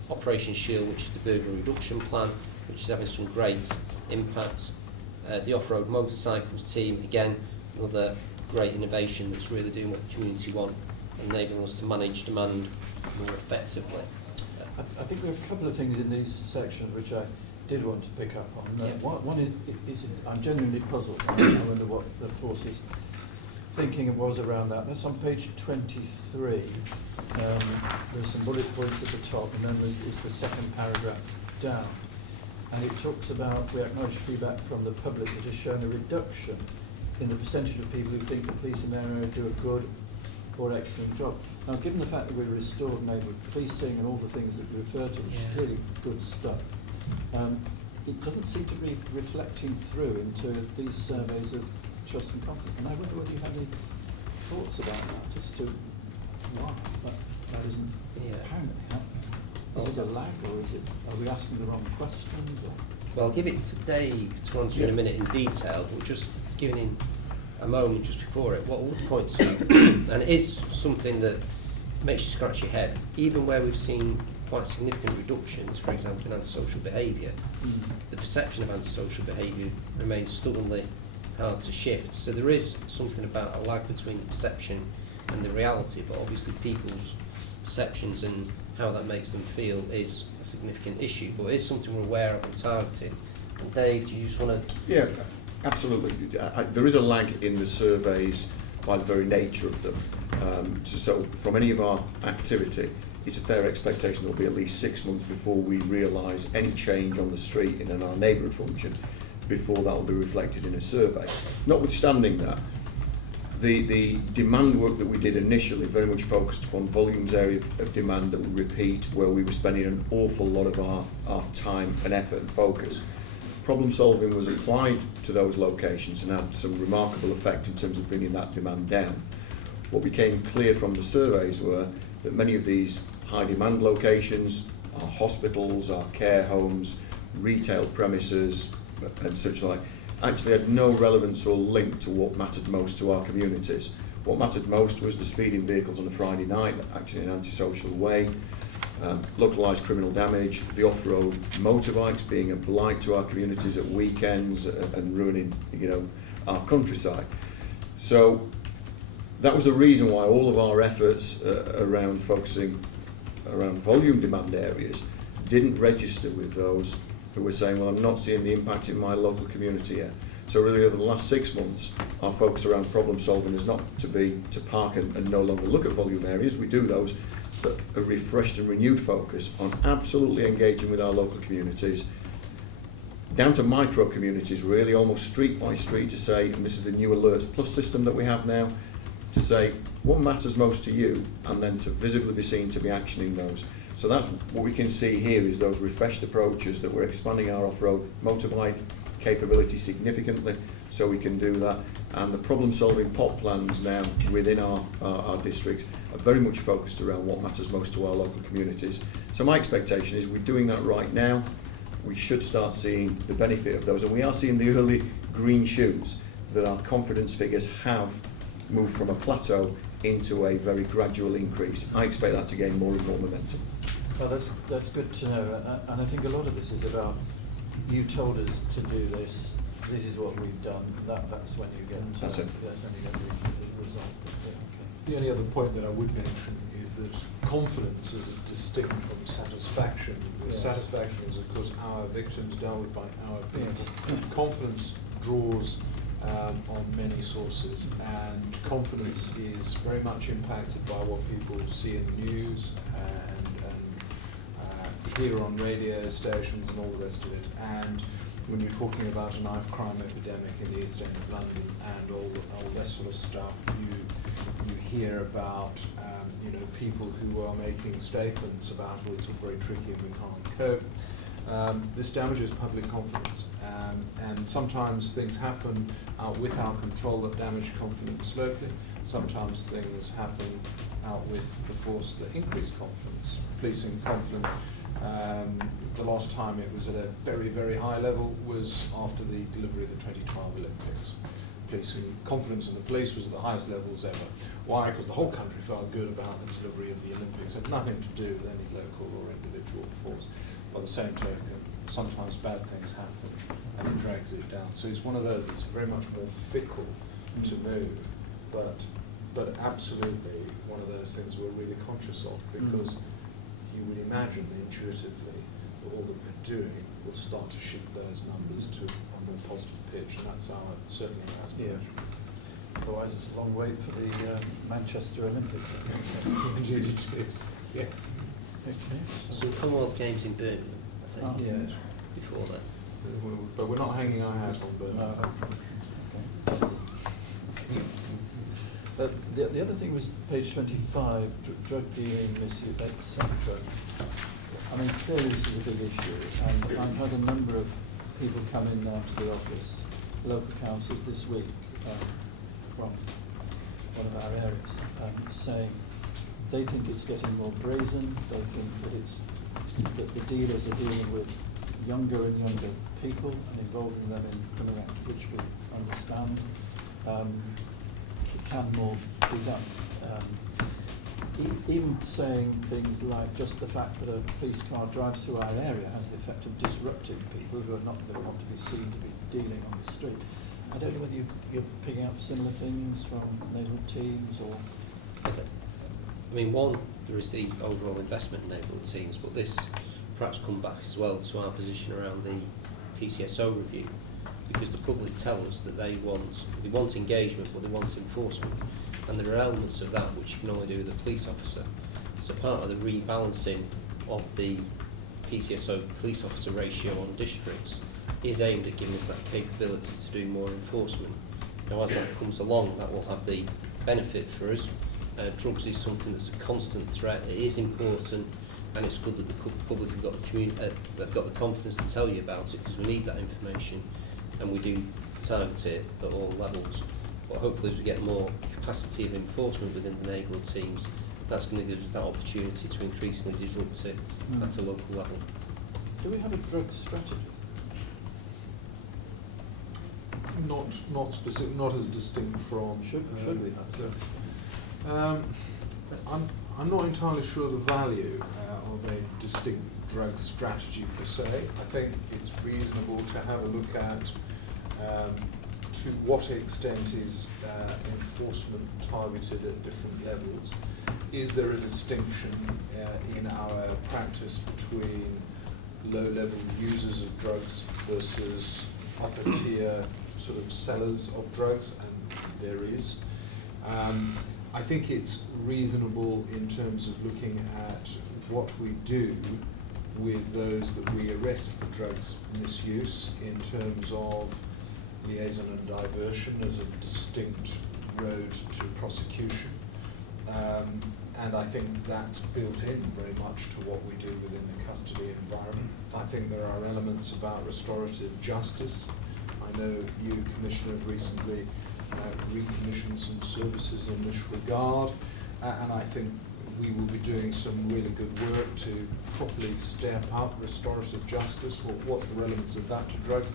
Operation Shield, which is the burglary reduction plan, which is having some great impact. The off-road motorcycles team, again, another great innovation that's really doing what the community want, enabling us to manage demand more effectively. I think there are a couple of things in these sections which I did want to pick up on. Yeah. One is I'm genuinely puzzled. I wonder what the force's thinking was around that. That's on page 23. There's some bullet points at the top, and then it's the second paragraph down. And it talks about, we acknowledge feedback from the public that has shown a reduction in the percentage of people who think the police in their area do a good or excellent job. Now, given the fact that we've restored neighbourhood policing and all the things that we refer to, which is clearly good stuff, it doesn't seem to be reflecting through into these surveys of trust and confidence. And I wonder whether you have any thoughts about that as to why that isn't apparent. Is it a lag, or are we asking the wrong questions? Or? Well, I'll give it to Dave to answer in a minute in detail, but just giving him a moment just before it, what all the points are, and it is something that makes you scratch your head, even where we've seen quite significant reductions, for example, in antisocial behaviour, the perception of antisocial behaviour remains stubbornly hard to shift. So there is something about a lag between the perception and the reality, but obviously people's perceptions and how that makes them feel is a significant issue, but it is something we're aware of and targeting. And Dave, do you just want to... Yeah, absolutely. There is a lag in the surveys by the very nature of them. So from any of our activity, it's a fair expectation there'll be at least 6 months before we realise any change on the street in our neighbourhood function, before that will be reflected in a survey. Notwithstanding that, the demand work that we did initially very much focused upon volumes area of demand that would repeat, where we were spending an awful lot of our time and effort and focus. Problem solving was applied to those locations and had some remarkable effect in terms of bringing that demand down. What became clear from the surveys were that many of these high demand locations, our hospitals, our care homes, retail premises and such like, actually had no relevance or link to what mattered most to our communities. What mattered most was the speeding vehicles on a Friday night, acting in an antisocial way, localised criminal damage, the off-road motorbikes being a blight to our communities at weekends and ruining, our countryside. So that was the reason why all of our efforts around focusing around volume demand areas didn't register with those who were saying, well, I'm not seeing the impact in my local community yet. So really over the last 6 months, our focus around problem solving is not to park and no longer look at volume areas, we do those, but a refreshed and renewed focus on absolutely engaging with our local communities, down to micro communities really, almost street by street, to say, and this is the new Alerts Plus system that we have now, to say what matters most to you, and then to visibly be seen to be actioning those. So that's what we can see here, is those refreshed approaches, that we're expanding our off-road motorbike capability significantly so we can do that, and the problem-solving pot plans now within our district are very much focused around what matters most to our local communities. So my expectation is we're doing that right now. We should start seeing the benefit of those, and we are seeing the early green shoots that our confidence figures have moved from a plateau into a very gradual increase. I expect that to gain more and more momentum. Well, that's good to know, and I think a lot of this is about, you told us to do this, this is what we've done, that's when you get That's it. That's when you get the result. The only other point that I would mention is that confidence is distinct from satisfaction. Yeah. Satisfaction is, of course, our victims dealt with by our people. Yes. Confidence draws on many sources, and confidence is very much impacted by what people see in the news and hear on radio stations and all the rest of it. And when you're talking about a knife crime epidemic in the East End of London and all that sort of stuff, you hear about people who are making statements about, well, it's all very tricky and we can't cope. This damages public confidence, and sometimes things happen out with our control that damage confidence locally. Sometimes things happen out with the force that increase confidence. Policing confidence, the last time it was at a very, very high level was after the delivery of the 2012 Olympics. Policing confidence in the police was at the highest levels ever. Why? Because the whole country felt good about the delivery of the Olympics. It had nothing to do with any local or individual force. By the same token, sometimes bad things happen and it drags it down. So it's one of those that's very much more fickle to move, but absolutely one of those things we're really conscious of, because you would imagine intuitively that all that we're doing will start to shift those numbers to a more positive pitch, and that's certainly our aspiration. Yeah. Otherwise, it's a long wait for the Manchester Olympics. Indeed it is. Yeah. Okay. So Commonwealth Games in Birmingham, I think, Oh, Yes. before that. But we're not hanging our hat on Birmingham. The other thing was page 25, drug dealing, misuse, etc. I mean, clearly this is a big issue, and I've had a number of people come in now to the office, local councils this week, from one of our areas, saying they think it's getting more brazen. They think that the dealers are dealing with younger and younger people and involving them in criminal acts, which we understand. Can more be done? Even saying things like just the fact that a police car drives through our area has the effect of disrupting people who are not going to want to be seen to be dealing on the street. I don't know whether you're picking up similar things from neighbourhood teams or... I mean, one, there is the overall investment in neighbourhood teams, but this perhaps come back as well to our position around the PCSO review, because the public tell us that they want engagement, but they want enforcement, and there are elements of that which you can only do with a police officer. So part of the rebalancing of the PCSO police officer ratio on districts is aimed at giving us that capability to do more enforcement. Now, as that comes along, that will have the benefit for us. Drugs is something that's a constant threat. It is important, and it's good that the public have got they've got the confidence to tell you about it, because we need that information, and we do target it at all levels. But hopefully, as we get more capacity of enforcement within the neighbourhood teams, that's going to give us that opportunity to increasingly disrupt it at a local level. Do we have a drug strategy? Not specific, not as distinct from. Should we have? So, I'm not entirely sure the value of a distinct drug strategy per se. I think it's reasonable to have a look at to what extent is enforcement targeted at different levels. Is there a distinction in our practice between low-level users of drugs versus upper-tier sort of sellers of drugs? And there is. I think it's reasonable in terms of looking at what we do with those that we arrest for drugs misuse in terms of liaison and diversion as a distinct road to prosecution. And I think that's built in very much to what we do within the custody environment. I think there are elements about restorative justice. I know you, Commissioner, have recently recommissioned some services in this regard, and I think we will be doing some really good work to properly step up restorative justice. What's the relevance of that to drugs?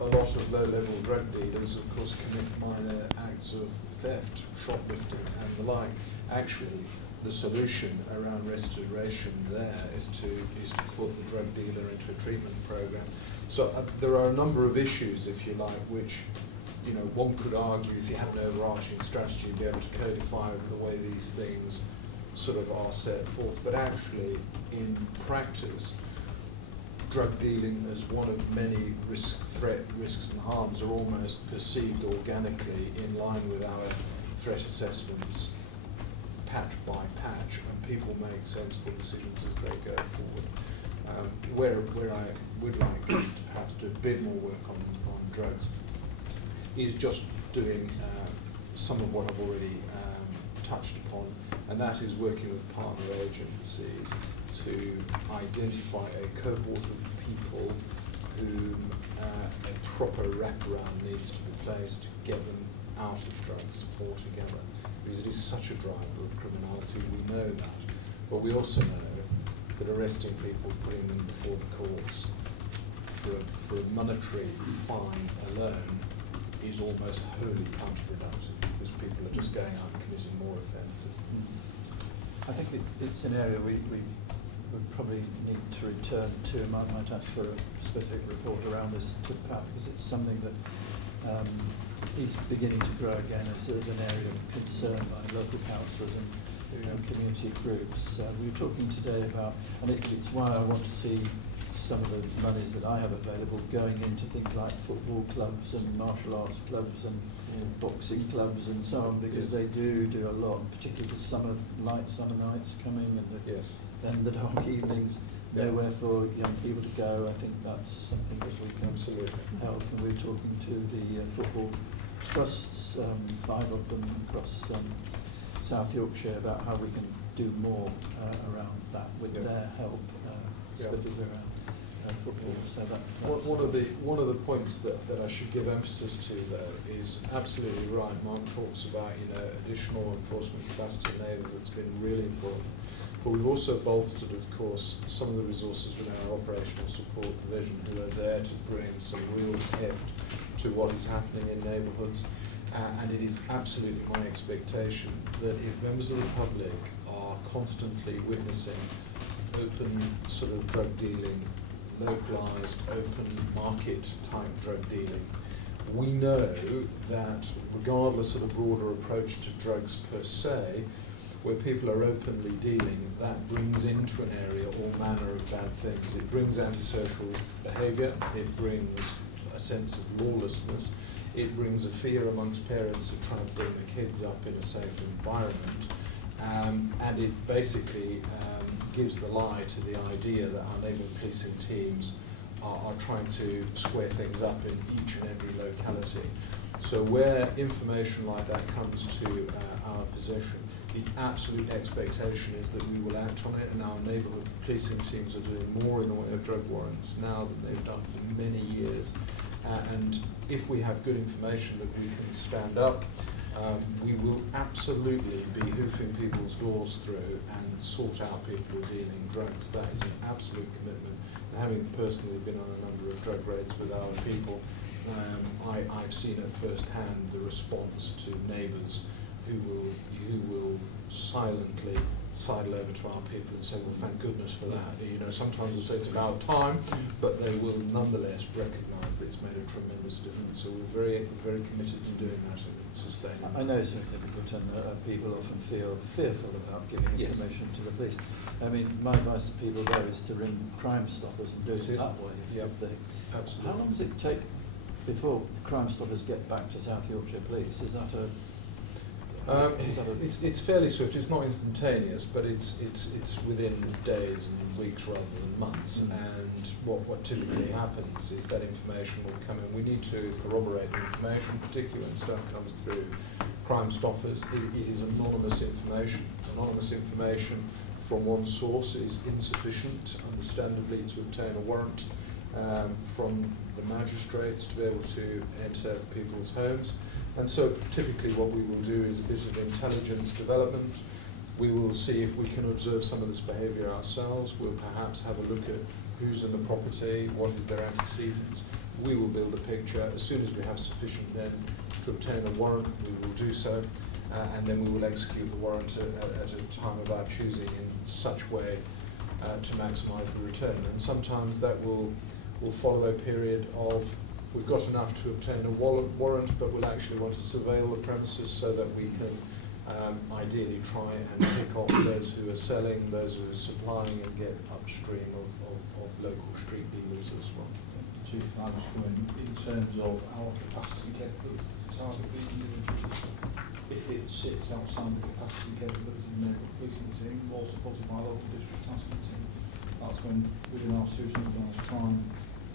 A lot of low-level drug dealers, of course, commit minor acts of theft, shoplifting, and the like. Actually, the solution around restoration there is to put the drug dealer into a treatment program. So there are a number of issues, if you like, which one could argue if you have an overarching strategy, you'd be able to codify the way these things sort of are set forth. But actually, in practice, drug dealing as one of many risks and harms are almost perceived organically in line with our threat assessments, patch by patch, and people make sensible decisions as they go forward. Where I would like us to perhaps do a bit more work on drugs is just doing some of what I've already touched upon, and that is working with partner agencies to identify a cohort of people whom a proper wraparound needs to be placed to get them out of drugs altogether, because it is such a driver of criminality. We know that, but we also know that arresting people, putting them before the courts for a monetary fine alone is almost wholly counterproductive, because people are just going out and committing more offences. I think it's an area we would probably need to return to. Might ask for a specific report around this to Pat, because it's something that is beginning to grow again as an area of concern by local councils and community groups. We were talking today about, and it's why I want to see some of the monies that I have available going into things like football clubs and martial arts clubs and boxing clubs and so on, because they do a lot, particularly the summer nights coming, and the dark evenings, nowhere for young people to go. I think that's something that we can help. And we were talking to the football trusts, 5 of them across South Yorkshire, about how we can do more around that with their help, specifically around football. So one of the points that I should give emphasis to, though, is absolutely right. Mark talks about additional enforcement capacity in neighbourhoods being really important, but we've also bolstered, of course, some of the resources within our operational support division who are there to bring some real heft to what is happening in neighbourhoods. And it is absolutely my expectation that if members of the public are constantly witnessing open sort of drug dealing, localised, open market type drug dealing, we know that regardless of the broader approach to drugs per se, where people are openly dealing, that brings into an area all manner of bad things. It brings antisocial behaviour, it brings a sense of lawlessness, it brings a fear amongst parents of trying to bring the kids up in a safe environment, and it basically gives the lie to the idea that our neighbourhood policing teams are trying to square things up in each and every locality. So where information like that comes to our possession, the absolute expectation is that we will act on it, and our neighbourhood policing teams are doing more in the way of drug warrants now than they've done for many years. And if we have good information that we can stand up, we will absolutely be hoofing people's doors through and sort out people who are dealing drugs. That is an absolute commitment. And having personally been on a number of drug raids with our people, I've seen at first hand the response to neighbours who will silently sidle over to our people and say, well, thank goodness for that. Sometimes they'll say it's about time, but they will nonetheless recognise that it's made a tremendous difference. So we're very, very committed to doing that and sustaining. I know it's difficult, and people often feel fearful about giving information to the police. I mean, my advice to people there is to ring Crime Stoppers and do it that way. Absolutely. How long does it take before Crime Stoppers get back to South Yorkshire Police? Is that a it's fairly swift. It's not instantaneous, but it's within days and weeks rather than months. And what typically happens is that information will come in. We need to corroborate the information, particularly when stuff comes through Crime Stoppers. It is anonymous information. Anonymous information from one source is insufficient, understandably, to obtain a warrant from the magistrates to be able to enter people's homes. And so typically what we will do is a bit of intelligence development. We will see if we can observe some of this behaviour ourselves. We'll perhaps have a look at who's in the property, what is their antecedents. We will build a picture. As soon as we have sufficient then to obtain a warrant, we will do so. And then we will execute the warrant at a time of our choosing in such way to maximise the return. And sometimes that will follow a period of we've got enough to obtain a warrant, but we'll actually want to surveil the premises so that we can ideally try and pick off those who are selling, those who are supplying, and get upstream of local street dealers as well. Chief, I was going in terms of our capacity capability to target the individuals. If it sits outside the capacity capability of the neighbourhood policing team, or supported by a local district tasking team, that's when within our serious and organised crime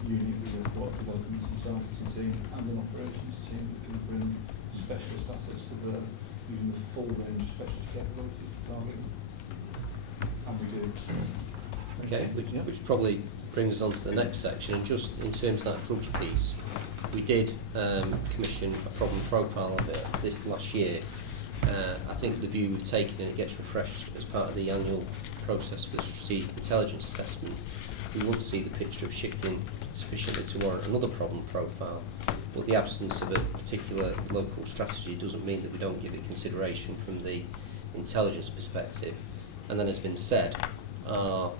unit we have got a development and targeting team and an operations team that can bring specialist assets to bear using the full range of specialist capabilities to target them. And we do. Okay, which probably brings us on to the next section. And just in terms of that drugs piece, we did commission a problem profile of it this last year. I think the view we've taken, and it gets refreshed as part of the annual process for the strategic intelligence assessment, we would see the picture of shifting sufficiently to warrant another problem profile, but the absence of a particular local strategy doesn't mean that we don't give it consideration from the intelligence perspective. And then, as has been said, our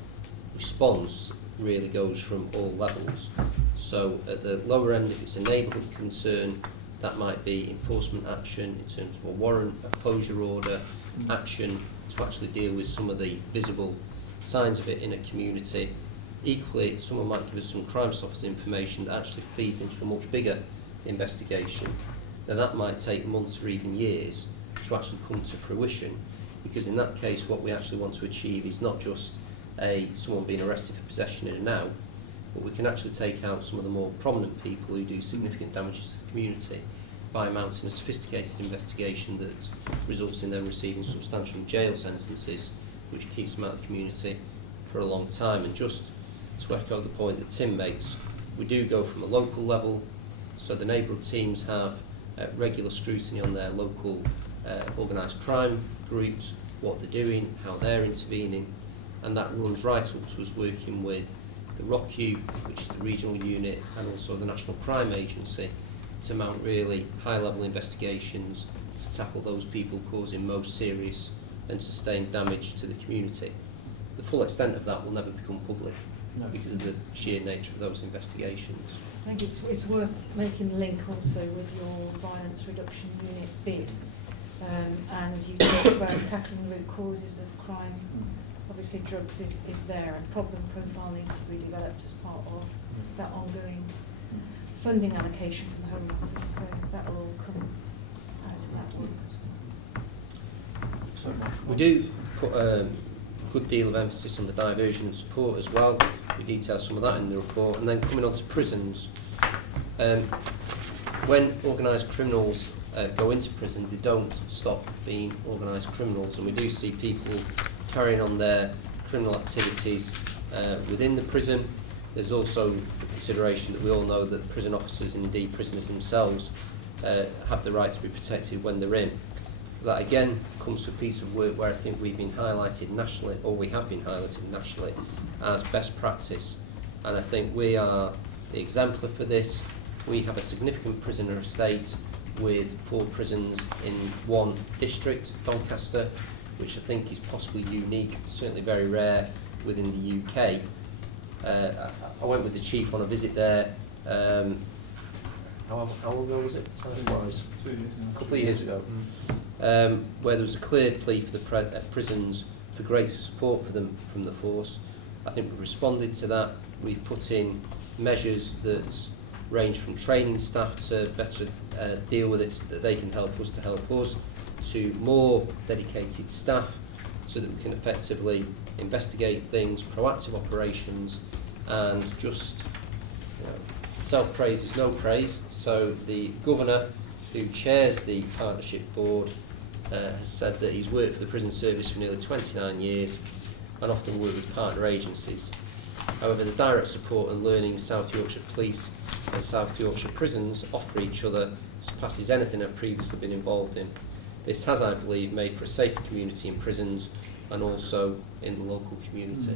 response really goes from all levels. So at the lower end, if it's a neighbourhood concern, that might be enforcement action in terms of a warrant, a closure order, action to actually deal with some of the visible signs of it in a community. Equally, someone might give us some Crime Stoppers information that actually feeds into a much bigger investigation. Now that might take months or even years to actually come to fruition, because in that case what we actually want to achieve is not just someone being arrested for possession in and out, but we can actually take out some of the more prominent people who do significant damages to the community by mounting a sophisticated investigation that results in them receiving substantial jail sentences, which keeps them out of the community for a long time. And just to echo the point that Tim makes, we do go from a local level, so the neighbourhood teams have regular scrutiny on their local organised crime groups, what they're doing, how they're intervening, and that runs right up to us working with the ROCU, which is the regional unit, and also the National Crime Agency, to mount really high-level investigations to tackle those people causing most serious and sustained damage to the community. The full extent of that will never become public because of the sheer nature of those investigations. I think it's worth making the link also with your violence reduction unit bid, and you talk about tackling the root causes of crime. Obviously drugs is there, and problem profile needs to be developed as part of that ongoing funding allocation from the Home Office, so that will all come out of that work as well. So we do put a good deal of emphasis on the diversion and support as well. We detail some of that in the report. And then coming on to prisons, when organised criminals go into prison, they don't stop being organised criminals, and we do see people carrying on their criminal activities within the prison. There's also the consideration that we all know that prison officers and indeed prisoners themselves have the right to be protected when they're in. That again comes to a piece of work where I think we've been highlighted nationally, or we have been highlighted nationally, as best practice. And I think we are the exemplar for this. We have a significant prisoner estate with 4 prisons in one district, Doncaster, which I think is possibly unique, certainly very rare within the UK. I went with the Chief on a visit there, how long ago was it? Time-wise? 2 years now. A couple of years ago, where there was a clear plea for the prisons for greater support for them from the force. I think we've responded to that. We've put in measures that range from training staff to better deal with it so that they can help us to help us, to more dedicated staff so that we can effectively investigate things, proactive operations, and just self-praise is no praise. So the Governor, who chairs the partnership board, has said that he's worked for the prison service for nearly 29 years and often worked with partner agencies. However, the direct support and learning South Yorkshire Police and South Yorkshire prisons offer each other surpasses anything I've previously been involved in. This has, I believe, made for a safer community in prisons and also in the local community.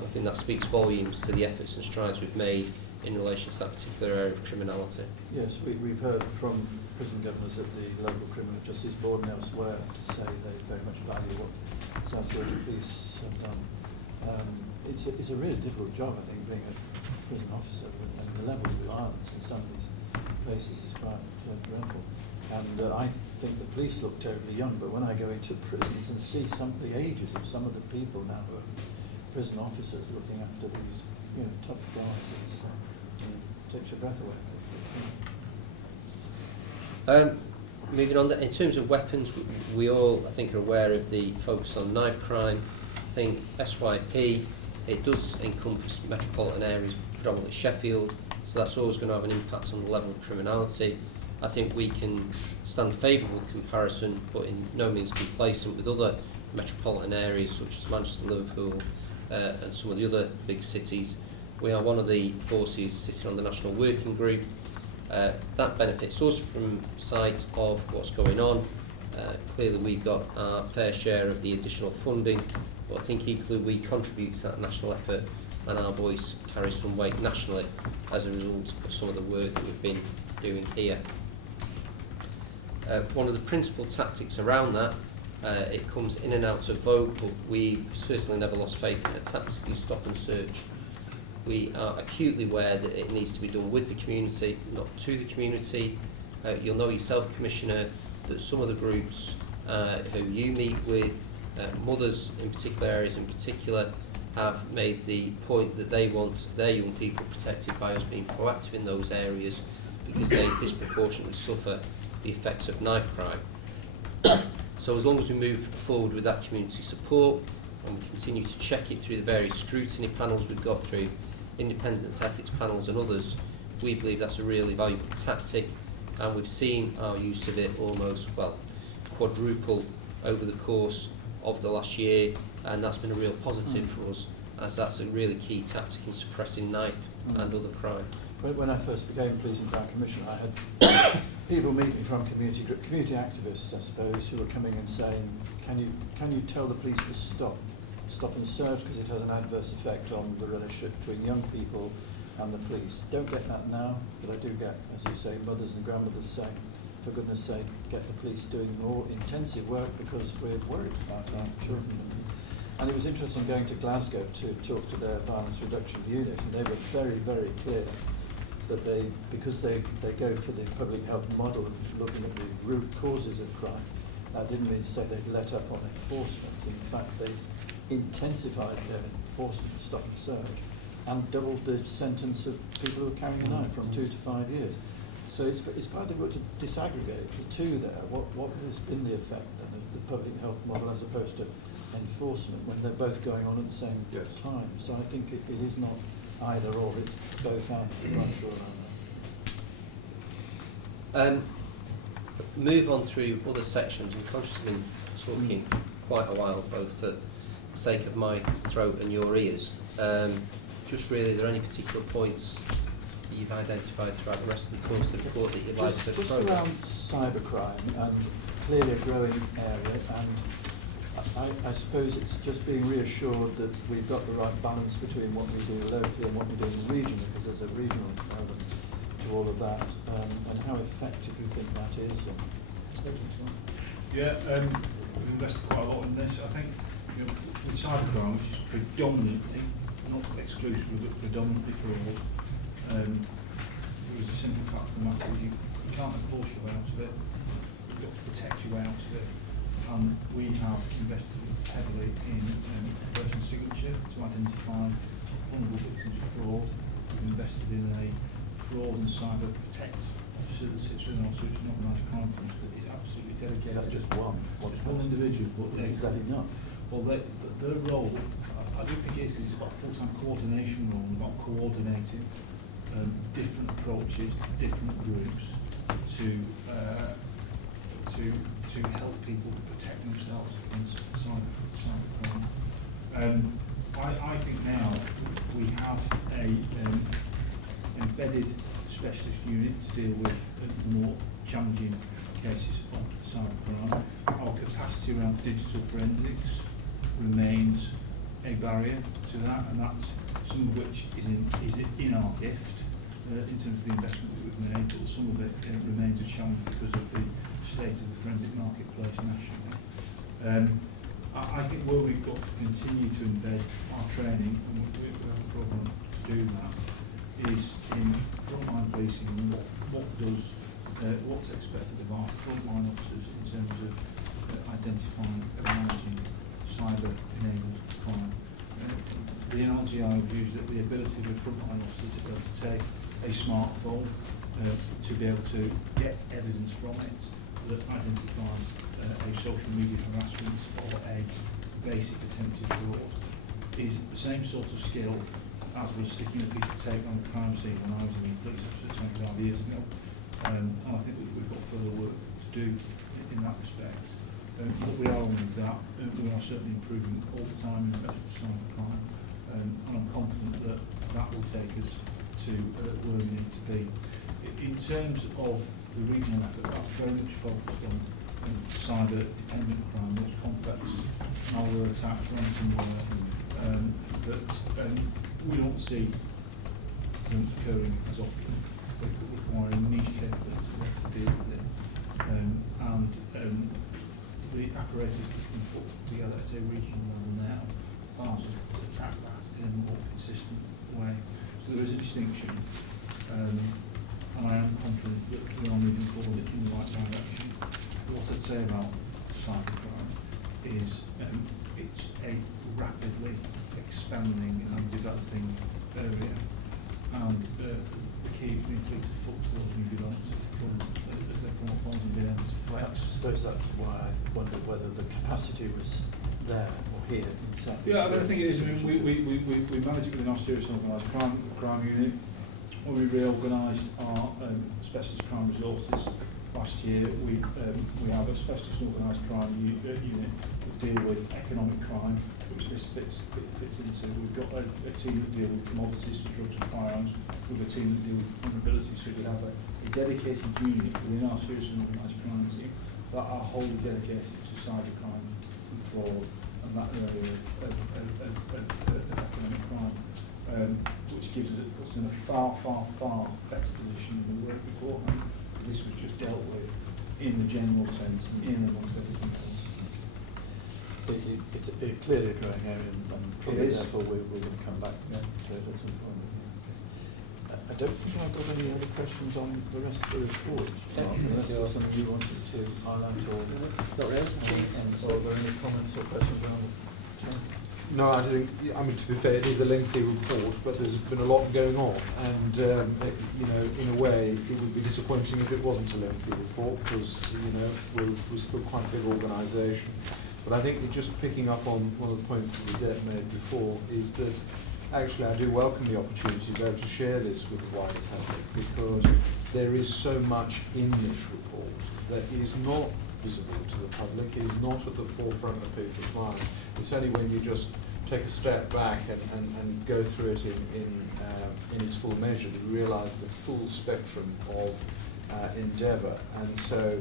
I think that speaks volumes to the efforts and strides we've made in relation to that particular area of criminality. Yes, we've heard from prison governors at the local criminal justice board and elsewhere to say they very much value what South Yorkshire Police have done. It's a really difficult job, I think, being a prison officer, and the levels of violence in some of these places is quite dreadful. And I think the police look terribly young, but when I go into prisons and see the ages of some of the people now who are prison officers looking after these, tough guys, it takes your breath away. Moving on, in terms of weapons, we all, I think, are aware of the focus on knife crime. I think SYP, it does encompass metropolitan areas, predominantly Sheffield, so that's always going to have an impact on the level of criminality. I think we can stand favourable comparison, but in no means complacent with other metropolitan areas such as Manchester, Liverpool, and some of the other big cities. We are one of the forces sitting on the National Working Group. That benefits us from sight of what's going on. Clearly we've got our fair share of the additional funding, but I think equally we contribute to that national effort, and our voice carries some weight nationally as a result of some of the work that we've been doing here. One of the principal tactics around that, it comes in and out of vogue, but we certainly never lost faith in it, tactically stop and search. We are acutely aware that it needs to be done with the community, not to the community. You'll know yourself, Commissioner, that some of the groups who you meet with, mothers in particular areas in particular, have made the point that they want their young people protected by us being proactive in those areas because they disproportionately suffer the effects of knife crime. So as long as we move forward with that community support and we continue to check it through the various scrutiny panels we've got through, independent ethics panels and others, we believe that's a really valuable tactic, and we've seen our use of it almost, quadruple over the course of the last year, and that's been a real positive for us, as that's a really key tactic in suppressing knife and other crime. When I first became Police and Crime Commissioner, I had people meet me from community activists, I suppose, who were coming and saying, can you tell the police to stop and search because it has an adverse effect on the relationship between young people and the police. Don't get that now, but I do get, as you say, mothers and grandmothers saying, for goodness sake, get the police doing more intensive work because we're worried about our children. And it was interesting going to Glasgow to talk to their violence reduction unit, and they were very, very clear that because they go for the public health model of looking at the root causes of crime, that didn't mean to say they'd let up on enforcement. In fact, they intensified their enforcement, stop and search, and doubled the sentence of people who are carrying a knife from 2 to 5 years. So it's quite difficult to disaggregate the two there. What has been the effect then of the public health model as opposed to enforcement when they're both going on at the same time? So I think it is not either or, it's both and. I'm not sure about that. Move on through other sections. I'm conscious I've been talking quite a while, both for the sake of my throat and your ears. Just really, are there any particular points that you've identified throughout the rest of the course of the report that you'd like to just probe? Around cybercrime, and clearly a growing area, and I suppose it's just being reassured that we've got the right balance between what we do locally and what we do in the region, because there's a regional element to all of that, and how effective you think that is. Yeah, we've invested quite a lot in this. I think with cybercrime, which is predominantly, not exclusively, but predominantly fraud, there is a simple fact of the matter is you can't enforce your way out of it, you've got to protect your way out of it, and we have invested heavily in person signature to identify vulnerable victims of fraud. We've invested in a fraud and cyber protect officer that sits within our Social and Organised Crime Function that is absolutely dedicated. Is that just one? Just one individual, but Is that enough? well, their role, I do think it is, because it's got a full-time coordination role, and about coordinating different approaches to different groups to help people protect themselves against cybercrime. I think now we have a embedded specialist unit to deal with the more challenging cases of cybercrime. Our capacity around digital forensics remains a barrier to that, and that's some of which is in our gift in terms of the investment that we've made, but some of it remains a challenge because of the state of the forensic marketplace nationally. I think where we've got to continue to embed our training, and we have a programme to do that, is in frontline policing and what's expected of our frontline officers in terms of identifying and managing cyber-enabled crime. The analogy I would use that the ability of a frontline officer to be able to take a smartphone, to be able to get evidence from it that identifies a social media harassment or a basic attempted fraud is the same sort of skill as was sticking a piece of tape on the crime scene when I was in the police officer 25 years ago. And I think we've got further work to do in that respect. But we are on with that. We are certainly improving all the time in relation to cyber crime. And I'm confident that that will take us to where we need to be. In terms of the regional effort, that's very much focused on cyber-dependent crime, most complex malware attacks, ransomware, that we don't see them occurring as often, requiring niche capabilities to deal with it. And the apparatus that's been put together at a regional level now allows us to attack that in a more consistent way. So there is a distinction, and I am confident that we are moving forward in the right direction. What I'd say about cybercrime is it's a rapidly expanding and developing area, and the key is being free to foot towards new developments as they come up and being able to I flex. suppose that's why I wondered whether the capacity was there or here in South. Yeah, I think it is. I mean, we manage it within our serious and organised crime unit. When we reorganised our specialist crime resources last year, we have a specialist and organised crime unit that deal with economic crime, which this fits into. We've got a team that deal with commodities, drugs and firearms. We've a team that deal with vulnerability. So we have a dedicated unit within our serious and organised crime team that are wholly dedicated to cyber crime and fraud and that area of economic crime, which puts us in a far better position than we were beforehand. This was just dealt with in the general sense and in amongst everything else. It's clearly a growing area, and probably therefore we're going to come back to it at some point. I don't think I've got any other questions on the rest of the report. Unless there was something you wanted to highlight or Not really. or are there any comments or questions around the No, I think, I mean, to be fair, it is a lengthy report, but there's been a lot going on, and you know, in a way, it would be disappointing if it wasn't a lengthy report, because we're still quite a big organisation. But I think just picking up on one of the points that Odette made before is that actually I do welcome the opportunity to be able to share this with the wider public, because there is so much in this report that is not visible to the public. It is not at the forefront of people's minds. It's only when you just take a step back and go through it in its full measure that you realise the full spectrum of endeavour. And so,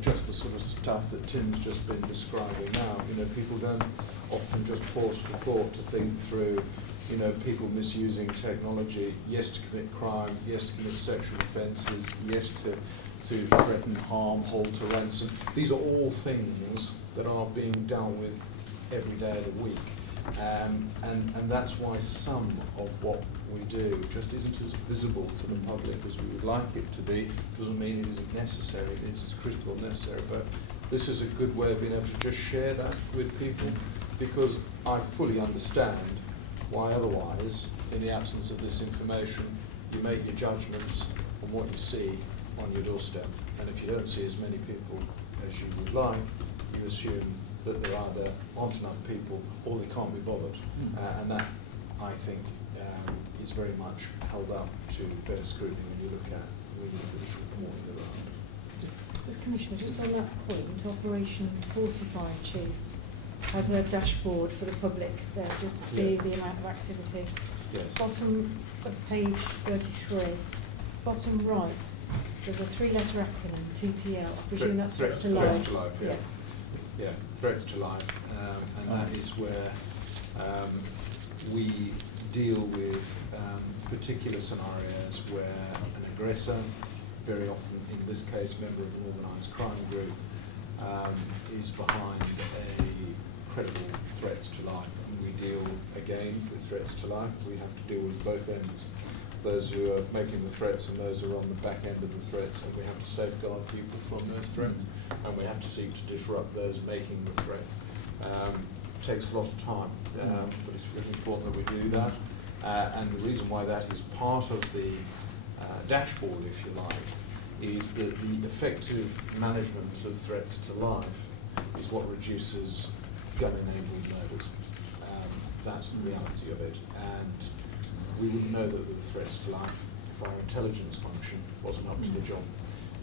just the sort of stuff that Tim's just been describing now, people don't often just pause for thought to think through, people misusing technology, yes, to commit crime, yes, to commit sexual offences, yes, to threaten, harm, hold to ransom. These are all things that are being dealt with every day of the week. And that's why some of what we do just isn't as visible to the public as we would like it to be. Doesn't mean it isn't necessary, it is as critical and necessary, but this is a good way of being able to just share that with people, because I fully understand why otherwise, in the absence of this information, you make your judgments on what you see on your doorstep. And if you don't see as many people as you would like, you assume that there either aren't enough people or they can't be bothered. And that, I think, is very much held up to better scrutiny when you look at this report in the round. Commissioner, just on that point, Operation 45 Chief has a dashboard for the public there just to see the amount of activity. Yes. Bottom of page 33, bottom right, there's a 3-letter acronym, TTL. I presume that's threats to life. Threats to life, yeah. Yeah, threats to life, and that is where we deal with particular scenarios where an aggressor, very often in this case member of an organised crime group, is behind a credible threats to life, and we deal again with threats to life. We have to deal with both ends. those who are making the threats and those who are on the back end of the threats, and we have to safeguard people from those threats, and we have to seek to disrupt those making the threat. Takes a lot of time, but it's really important that we do that. And the reason why that is part of the dashboard, if you like, is that the effective management of threats to life is what reduces gun-enabled murders. That's the reality of it, and we wouldn't know that there were threats to life if our intelligence function wasn't up to the job.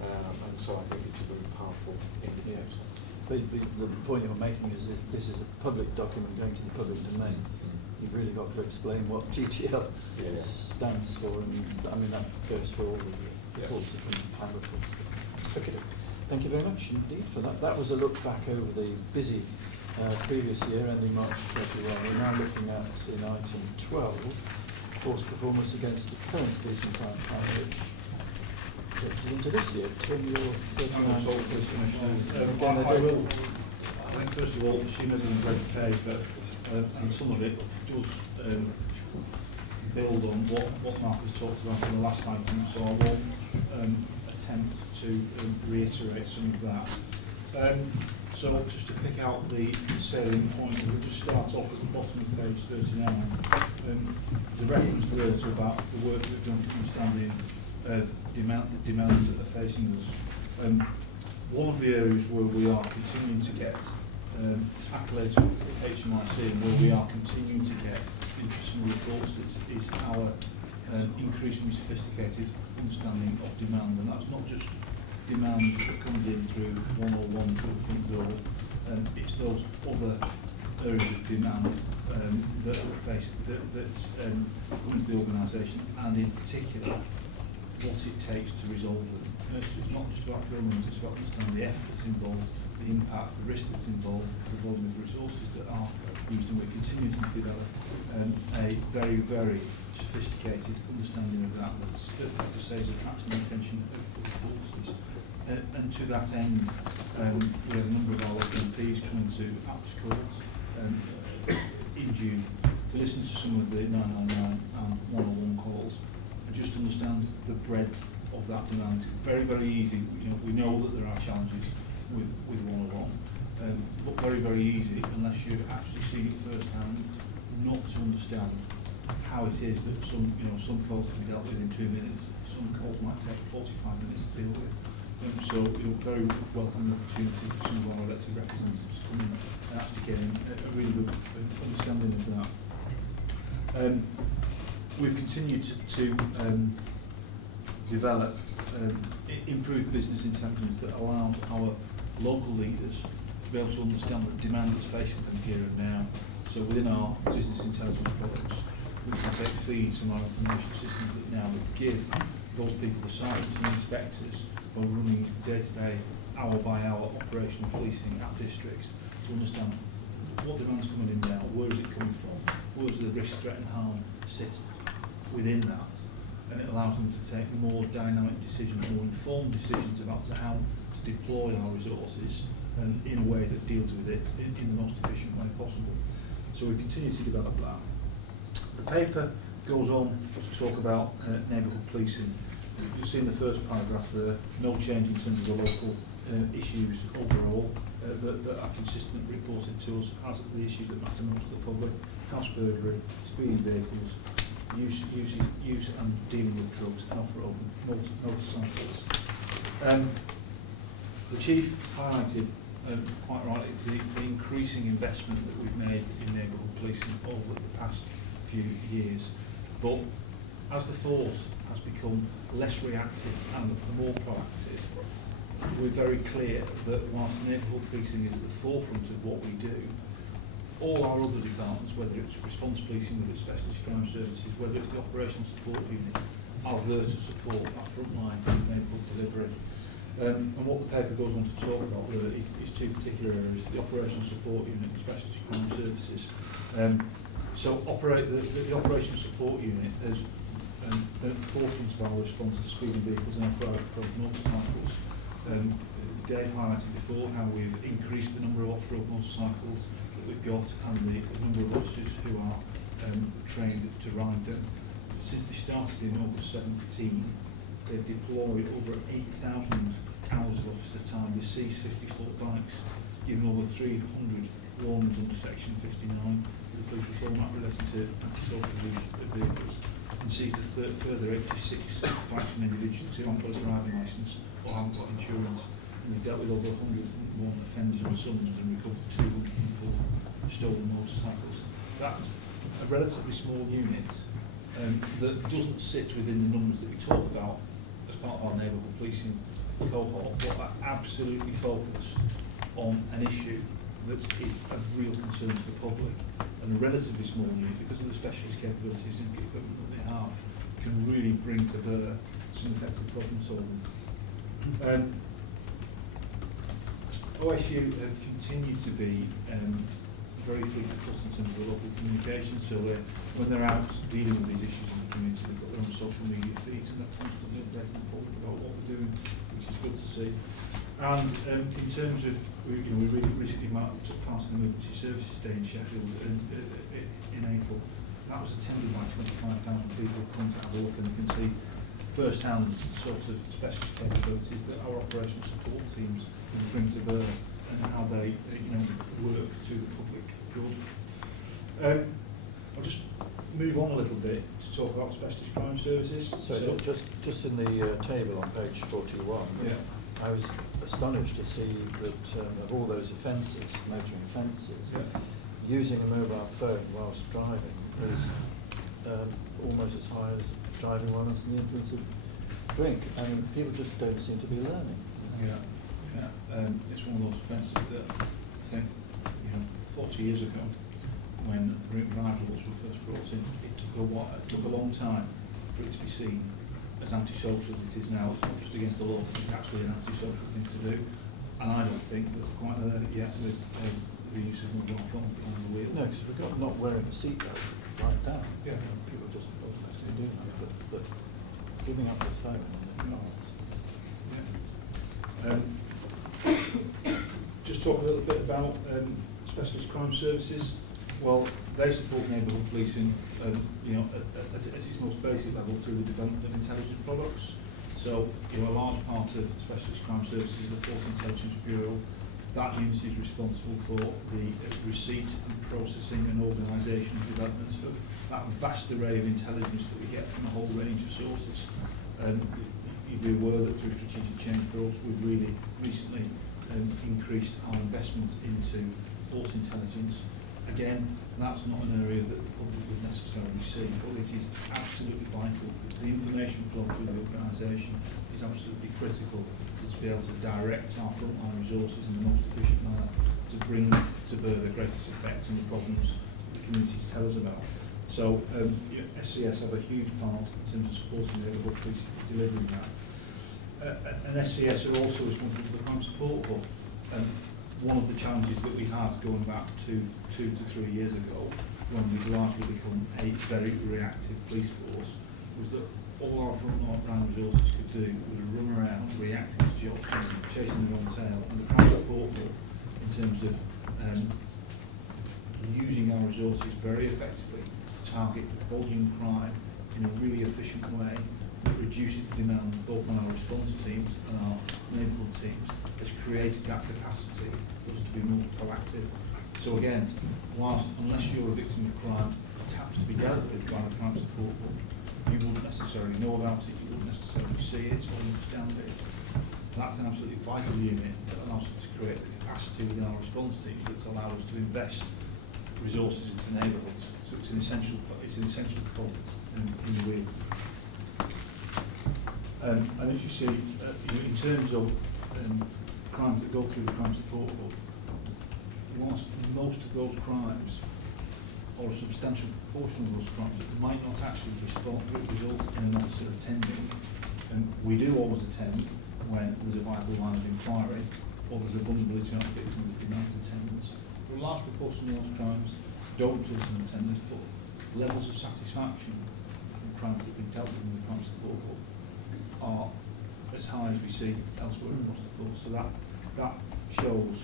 And so I think it's a very powerful indicator. The point you're making is if this is a public document going to the public domain, you've really got to explain what GTL stands for, and I mean that goes for all the reports and reports. Okay. Thank you very much indeed for that. That was a look back over the busy previous year ending March 31. We're now looking at in item 12, force performance against the current police and fire package. Into this year, Tim, you're 39. I think first of all, she knows in a great case, but and some of it does build on what Mark has talked about in the last item, so I won't attempt to reiterate some of that. So just to pick out the salient points, we'll just start off at the bottom of page 39. There's a reference there to about the work that we've done to understanding the demands that are facing us. One of the areas where we are continuing to get accolades from HMIC and where we are continuing to get interesting reports is our increasingly sophisticated understanding of demand, and that's not just demand that comes in through 101 to the front door, it's those other areas of demand that come into the organisation, and in particular what it takes to resolve them. So it's not just about government, it's about understanding the effort that's involved, the impact, the risk that's involved, the volume of resources that are used, and we're continuing to develop a very, very sophisticated understanding of that that's, as I say, is attracting the attention of the forces. And to that end, we have a number of our local MPs coming to Atlas Courts in June to listen to some of the 999 and 101 calls and just understand the breadth of that demand. It's very, very easy. We know that there are challenges with 101, but very, very easy unless you've actually seen it firsthand, not to understand how it is that some calls can be dealt with in 2 minutes, some calls might take 45 minutes to deal with. So very welcome the opportunity for some of our elected representatives to come in and actually get a really good understanding of that. We've continued to develop improved business intelligence that allows our local leaders to be able to understand the demand that's facing them here and now. So within our business intelligence products, we can take feeds from our information systems that now give those people the science and inspectors who are running day-to-day, hour-by-hour operational policing at districts to understand what demand's coming in now, where is it coming from, where does the risk, threat and harm sit within that, and it allows them to take more dynamic decisions, more informed decisions about how to deploy our resources in a way that deals with it in the most efficient way possible. So we continue to develop that. The paper goes on to talk about neighbourhood policing. You'll see in the first paragraph there, no change in terms of the local issues overall that are consistently reported to us as the issues that matter most to the public: house burglary, speeding vehicles, use and dealing with drugs, and off-road motorcycles. The Chief highlighted quite rightly the increasing investment that we've made in neighbourhood policing over the past few years, but as the force has become less reactive and more proactive, we're very clear that whilst neighbourhood policing is at the forefront of what we do, all our other departments, whether it's response policing, whether it's specialist crime services, whether it's the operational support unit, are there to support that frontline neighbourhood delivery. And what the paper goes on to talk about really is two particular areas: the operational support unit and specialist crime services. So the operational support unit is at the forefront of our response to speeding vehicles and off-road motorcycles. Dave highlighted before how we've increased the number of off-road motorcycles that we've got and the number of officers who are trained to ride them. since they started in August 17, they've deployed over 8,000 hours of officer time. They seized 54 bikes, given over 300 warnings under Section 59 of the Police Reform Act relating to anti-social use of vehicles, and seized a further 86 bikes from individuals who haven't got a driving licence or haven't got insurance. And we've dealt with over 101 offenders on summons and recovered 204 stolen motorcycles. That's a relatively small unit that doesn't sit within the numbers that we talk about as part of our neighbourhood policing cohort, but are absolutely focused on an issue that is of real concern to the public, and a relatively small unit, because of the specialist capabilities and equipment that they have, can really bring to bear some effective problem solving. OSU have continued to be very fleet of foot in terms of the local communication, so when they're out dealing with these issues in the community, they've got their own social media feeds and they're constantly updating the public about what we're doing, which is good to see. And in terms of, we really recently took part in the Emergency Services Day in Sheffield in April. That was attended by 25,000 people coming to have a look, and you can see first-hand sorts of specialist capabilities that our operational support teams bring to bear and how they work to the public good. I'll just move on a little bit to talk about specialist crime services. So just in the table on page 41, yeah. I was astonished to see that of all those offences, motoring offences, using a mobile phone whilst driving is almost as high as driving while under the influence of drink. I mean, people just don't seem to be learning. Yeah. It's one of those offences that I think 40 years ago, when drink rivals were first brought in, it took a long time for it to be seen as antisocial as it is now. It's not just against the law, it's actually an antisocial thing to do. And I don't think that we're quite there yet with the use of mobile phones behind the wheel. No, because we've got not wearing a seatbelt right down. Yeah. People just automatically do that, but giving up the phone and the cars. Just talk a little bit about specialist crime services. Well, they support neighbourhood policing, at its most basic level through the development of intelligence products. So, a large part of specialist crime services is the Force Intelligence Bureau. That unit is responsible for the receipt and processing and organisation and development of that vast array of intelligence that we get from a whole range of sources. You'd be aware that through strategic change programs we've really recently increased our investments into force intelligence. Again, that's not an area that the public would necessarily see, but it is absolutely vital. The information flow through the organisation is absolutely critical to be able to direct our frontline resources in the most efficient manner to bring to bear the greatest effect on the problems the communities tell us about. So SCS have a huge part in terms of supporting the neighbourhood police delivering that. And SCS are also responsible for the crime support hub. One of the challenges that we had going back to 2 to 3 years ago, when we'd largely become a very reactive police force, was that all our frontline resources could do was run around, reacting to jobs, chasing their own tail. And the crime support hub, in terms of using our resources very effectively to target volume crime in a really efficient way, that reduces the demand both on our response teams and our neighbourhood teams, has created that capacity for us to be more proactive. So again, unless you're a victim of crime attached to be dealt with by the crime support book, you wouldn't necessarily know about it, you wouldn't necessarily see it or understand it. That's an absolutely vital unit that allows us to create the capacity within our response teams that allow us to invest resources into neighbourhoods. So it's an essential component in the way. And as you see, in terms of crimes that go through the crime support book, whilst most of those crimes, or a substantial proportion of those crimes, might not actually result in an officer attending, and we do always attend when there's a vital line of inquiry, or there's a vulnerability on the victim that demands attendance. But a large proportion of those crimes don't result in attendance, but levels of satisfaction in crimes that have been dealt with in the crime support book are as high as we see elsewhere across the force. So that shows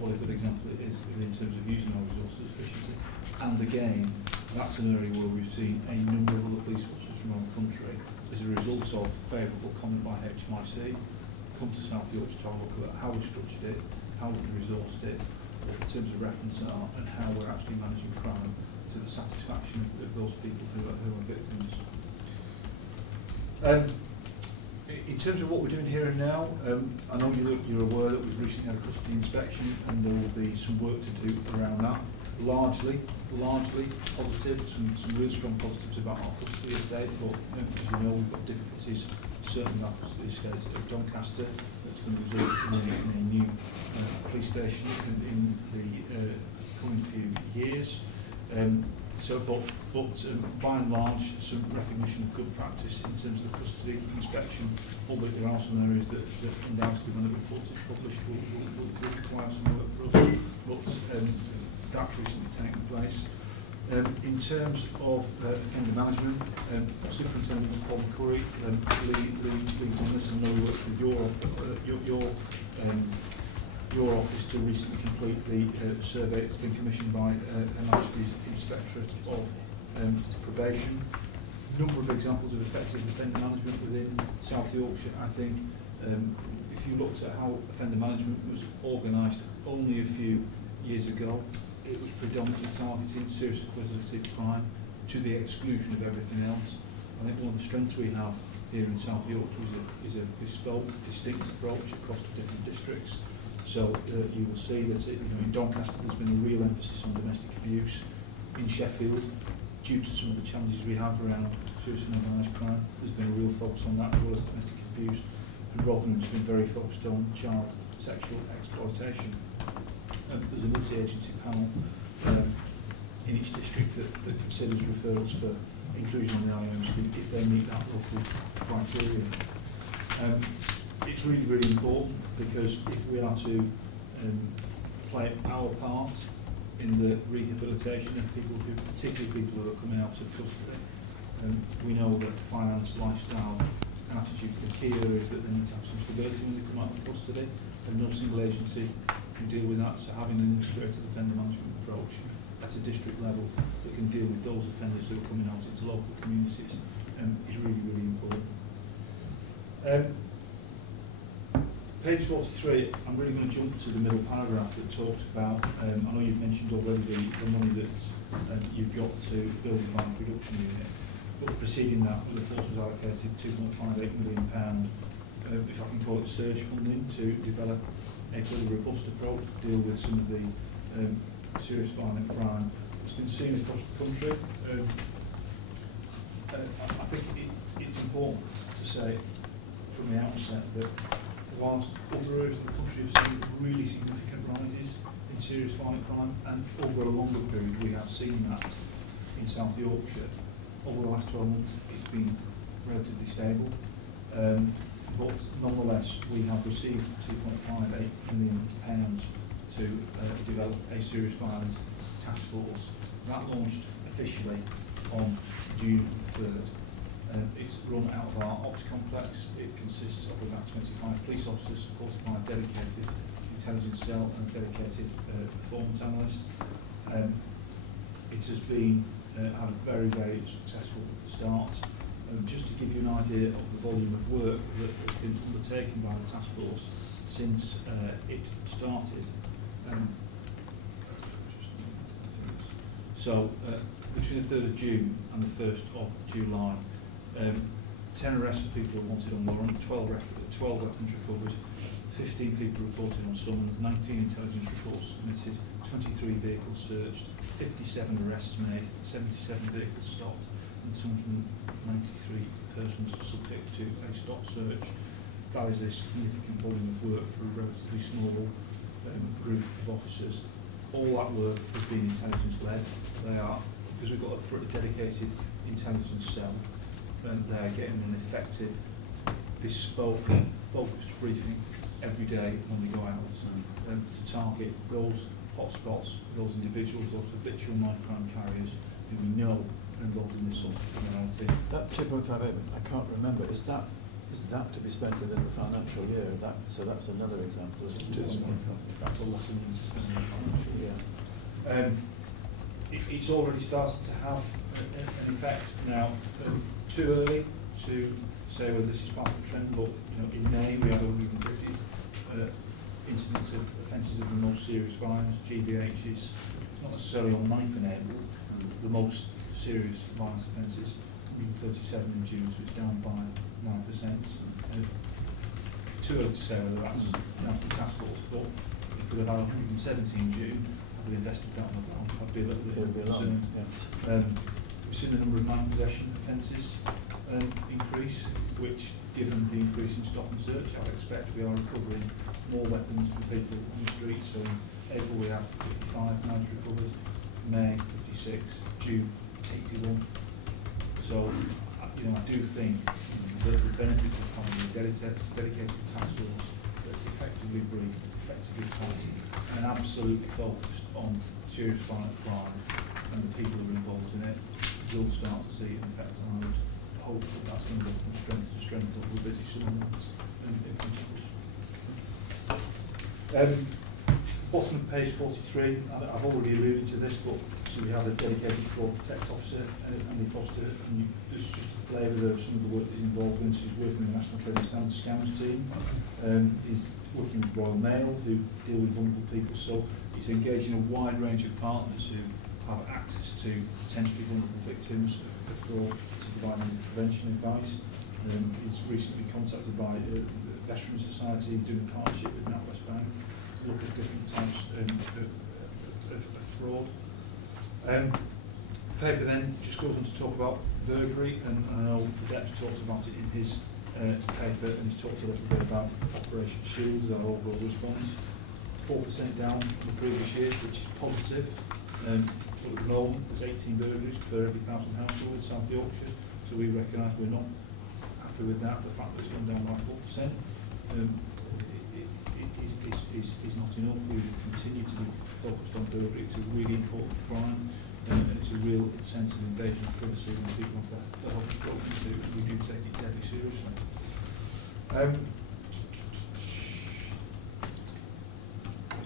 what a good example it is in terms of using our resources efficiently. And again, That's an area where we've seen a number of other police officers from around the country, as a result of favourable comment by HMIC, come to South Yorkshire to have a look at how we structured it, how we resourced it, what the terms of reference are, and how we're actually managing crime to the satisfaction of those people who are victims. In terms of what we're doing here and now, I know you're aware that we've recently had a custody inspection, and there will be some work to do around that. Largely positive, some really strong positives about our custody estate, but as you know, we've got difficulties certainly in our custody estate at Doncaster. That's going to result in a new police station in the coming few years. But by and large, some recognition of good practice in terms of the custody inspection, although there are some areas that undoubtedly when the report is published will require some work for us, but that's recently taken place. In terms of offender management, Superintendent Paul Curry leads on this, and I know we worked with your office to recently complete the survey that's been commissioned by Her Majesty's Inspectorate of Probation. A number of examples of effective offender management within South Yorkshire. I think if you looked at how offender management was organised only a few years ago, it was predominantly targeting serious acquisitive crime to the exclusion of everything else. I think one of the strengths we have here in South Yorkshire is a bespoke, distinct approach across the different districts. So you will see that in Doncaster there's been a real emphasis on domestic abuse. In Sheffield, due to some of the challenges we have around serious and organised crime, there's been a real focus on that as well as domestic abuse. And Rotherham's been very focused on child sexual exploitation. There's a multi-agency panel in each district that considers referrals for inclusion on the IOM scheme if they meet that local criteria. It's really, really important because if we are to play our part in the rehabilitation of people, particularly people who are coming out of custody, we know that finance, lifestyle, and attitude are the key areas that they need to have some stability when they come out of custody, and no single agency can deal with that. So having an integrated offender management approach at a district level that can deal with those offenders who are coming out into local communities is really, really important. Page 43, I'm really going to jump to the middle paragraph that talks about, I know you've mentioned already the money that you've got to build a violence reduction unit, but preceding that, the force was allocated £2.58 million, if I can call it surge funding, to develop a fully robust approach to deal with some of the serious violent crime that's been seen across the country. I think it's important to say from the outset that whilst other areas of the country have seen really significant rises in serious violent crime, and over a longer period we have seen that in South Yorkshire, over the last 12 months it's been relatively stable. But nonetheless, we have received £2.58 million to develop a serious violence task force. That launched officially on June 3rd. It's run out of our Ops complex. It consists of about 25 police officers supported by a dedicated intelligence cell and a dedicated performance analyst. It has been had a very, very successful start. Just to give you an idea of the volume of work that has been undertaken by the task force since it started. So between the 3rd of June and the 1st of July, 10 arrests for people who wanted on warrant, 12 weapons recovered, 15 people reported on summons, 19 intelligence reports submitted, 23 vehicles searched, 57 arrests made, 77 vehicles stopped, and 293 persons subject to a stop search. That is a significant volume of work for a relatively small group of officers. All that work has been intelligence led. They are, because we've got a dedicated intelligence cell, they are getting an effective, bespoke, focused briefing every day when they go out to target those hotspots, those individuals, those habitual non-crime carriers who we know are involved in this sort of criminality. That 2.58, I can't remember. Is that to be spent within the financial year? So that's another example. That's a lot of money to spend in the financial year. it's already started to have an effect now. Too early to say whether this is part of a trend, but in May we had 150 incidents of offences of the most serious violence, GBHs. It's not necessarily on 9th and 8th, the most serious violence offences, 137 in June, so it's down by 9%. Too early to say whether that's down to the task force, but if we'd have had 170 in June, we invested that on the ground, I'd be a little bit concerned. We've seen the number of night possession offences increase, which, given the increase in stop and search, I would expect we are recovering more weapons from people on the street. So in April we have 55 knives recovered, May 56, June 81. So I do think that the benefit of having a dedicated task force that's effectively briefed, effectively targeted, and absolutely focused on serious violent crime and the people who are involved in it, will start to see an effect. And I would hope that that's going to go from strength to strength over the busy summer months in front of us. Bottom of page 43, I've already alluded to this, but so we have a dedicated fraud protect officer, Andy Foster, and this is just a flavour of some of the work that he's involved in. So he's working with the National Trading Standards Scams team. He's working with Royal Mail, who deal with vulnerable people. So he's engaging a wide range of partners who have access to potentially vulnerable victims of fraud to provide them with prevention advice. He's recently contacted by the Veteran Society. He's doing a partnership with NatWest Bank to look at different types of fraud. Paper then just goes on to talk about burglary, and I know the Deputy talks about it in his paper, and he's talked a little bit about Operation Shields, our overall response. 4% down from the previous year, which is positive. But at the moment, there's 18 burglaries per every 1,000 households in South Yorkshire, so we recognise we're not happy with that. The fact that it's gone down by 4% is not enough. We will continue to be focused on burglary. It's a really important crime, and it's a real sensitive invasion of privacy and people have the health and broken to. We do take it deadly seriously.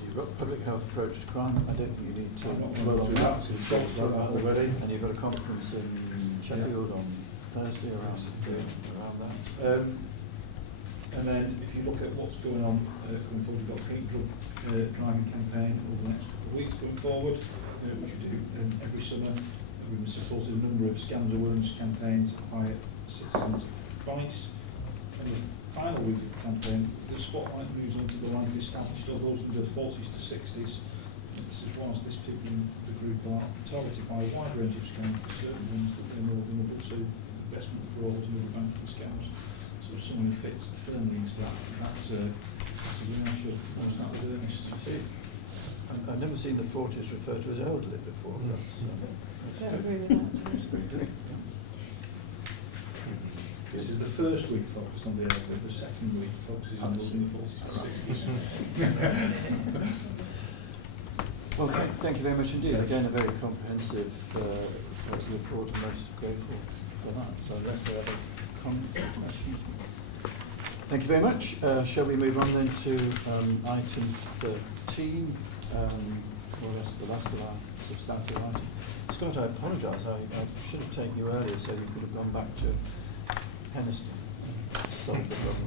You've got public health approach to crime. I don't think you need to go through that. So we've talked about that already. And you've got a conference in Sheffield on Thursday around that. And then if you look at what's going on going forward, we've got a clean drug driving campaign over the next couple of weeks going forward, which we do every summer. We've supported a number of scams awareness campaigns by citizens' advice. And the final week of the campaign, the spotlight moves on to the life established of those in the 40s to 60s. This is whilst this people in the group are targeted by a wide range of scams, certain ones that they're more vulnerable to investment fraud and other banking scams. So if someone who fits firmly into that, that's a win. I should watch that with Ernest. I've never seen the 40s referred to as elderly before. I don't agree with that. That's very good. This is the first week focused on the elderly, the second week focuses on those in the 40s to 60s. Well, thank you very much indeed. Again, a very comprehensive report, and most grateful for that. So unless there are other questions. Thank you very much. Shall we move on then to item 13, more or less the last of our substantive items. Scott, I apologise. I should have taken you earlier so you could have gone back to Henniston and solved the problem.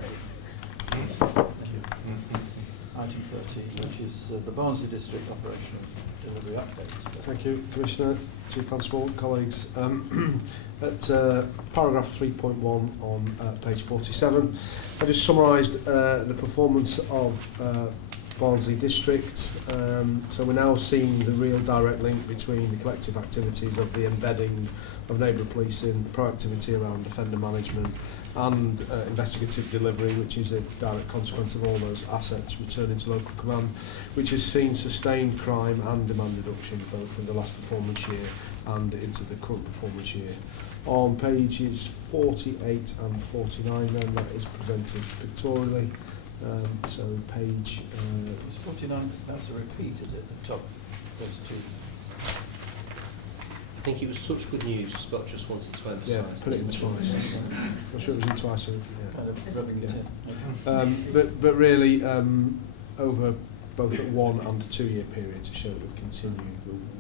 Thank you. Item 13, which is the Barnsley District Operational Delivery Update. Thank you, Commissioner, Chief Constable, colleagues. At paragraph 3.1 on page 47, I just summarised the performance of Barnsley District. So we're now seeing the real direct link between the collective activities of the embedding of neighbourhood policing, proactivity around offender management, and investigative delivery, which is a direct consequence of all those assets returning to local command, which has seen sustained crime and demand reduction both in the last performance year and into the current performance year. On pages 48 and 49 then, that is presented pictorially. So page... It's 49, that's a repeat, is it? The top, those two. I think it was such good news, Scott just wanted to emphasise. Yeah, put it in twice. I'm sure it was in twice. Kind of rubbing it in. But really, over both at 1 and 2 year period to show that we've continued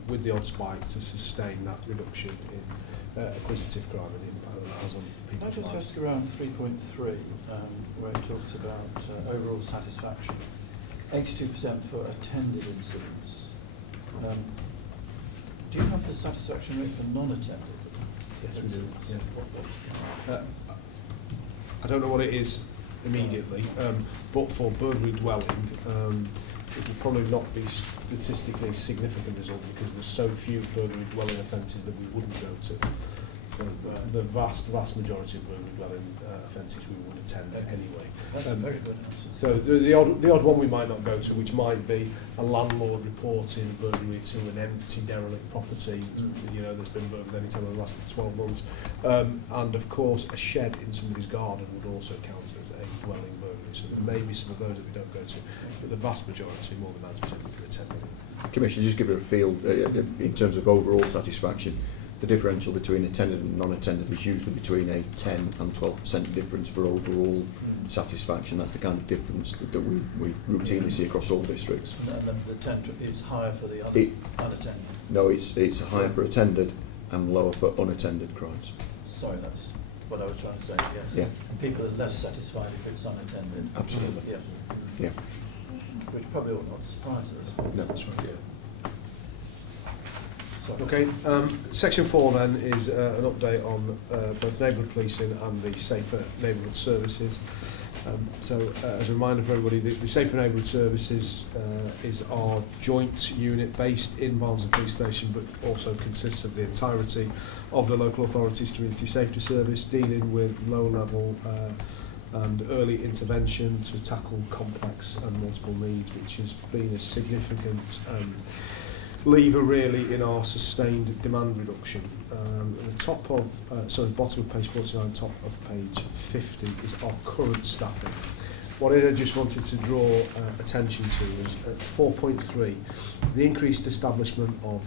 with the odd spike to sustain that reduction in acquisitive crime and the impact that has on Can I people's just lives. ask around 3.3, where it talks about overall satisfaction, 82% for attended incidents. Do you have the satisfaction rate for non-attended? Yes, we do. Yeah. What- I don't know what it is immediately, but for burglary dwelling, it will probably not be statistically a significant result because there's so few burglary dwelling offences that we wouldn't go to. The vast majority of burglary dwelling offences we would attend anyway. That's a very good answer. So the odd one we might not go to, which might be a landlord reporting burglary to an empty derelict property. You know, there's been burgled any time in the last 12 months. And of course, a shed in somebody's garden would also count as a dwelling burglary. So there may be some of those that we don't go to, but the vast majority, more than 90%, we could attend. Commissioner, just give it a feel in terms of overall satisfaction. The differential between attended and non-attended is usually between a 10 and 12% difference for overall satisfaction. That's the kind of difference that we routinely see across all districts. And the 10 is higher for the unattended. No, it's higher for attended and lower for unattended crimes. Sorry, that's what I was trying to say, yes. Yeah. And people are less satisfied if it's unattended. Absolutely. Yeah. Yeah. Which probably ought not surprise us. No, that's right. Sorry. Okay, section 4 then is an update on both neighbourhood policing and the Safer Neighbourhood Services. As a reminder for everybody, the Safer Neighbourhood Services is our joint unit based in Barnsley Police Station, but also consists of the entirety of the local authorities Community Safety Service, dealing with low-level and early intervention to tackle complex and multiple needs, which has been a significant lever really in our sustained demand reduction. At the top of, bottom of page 49, top of page 50 is our current staffing. What I just wanted to draw attention to is at 4.3, the increased establishment of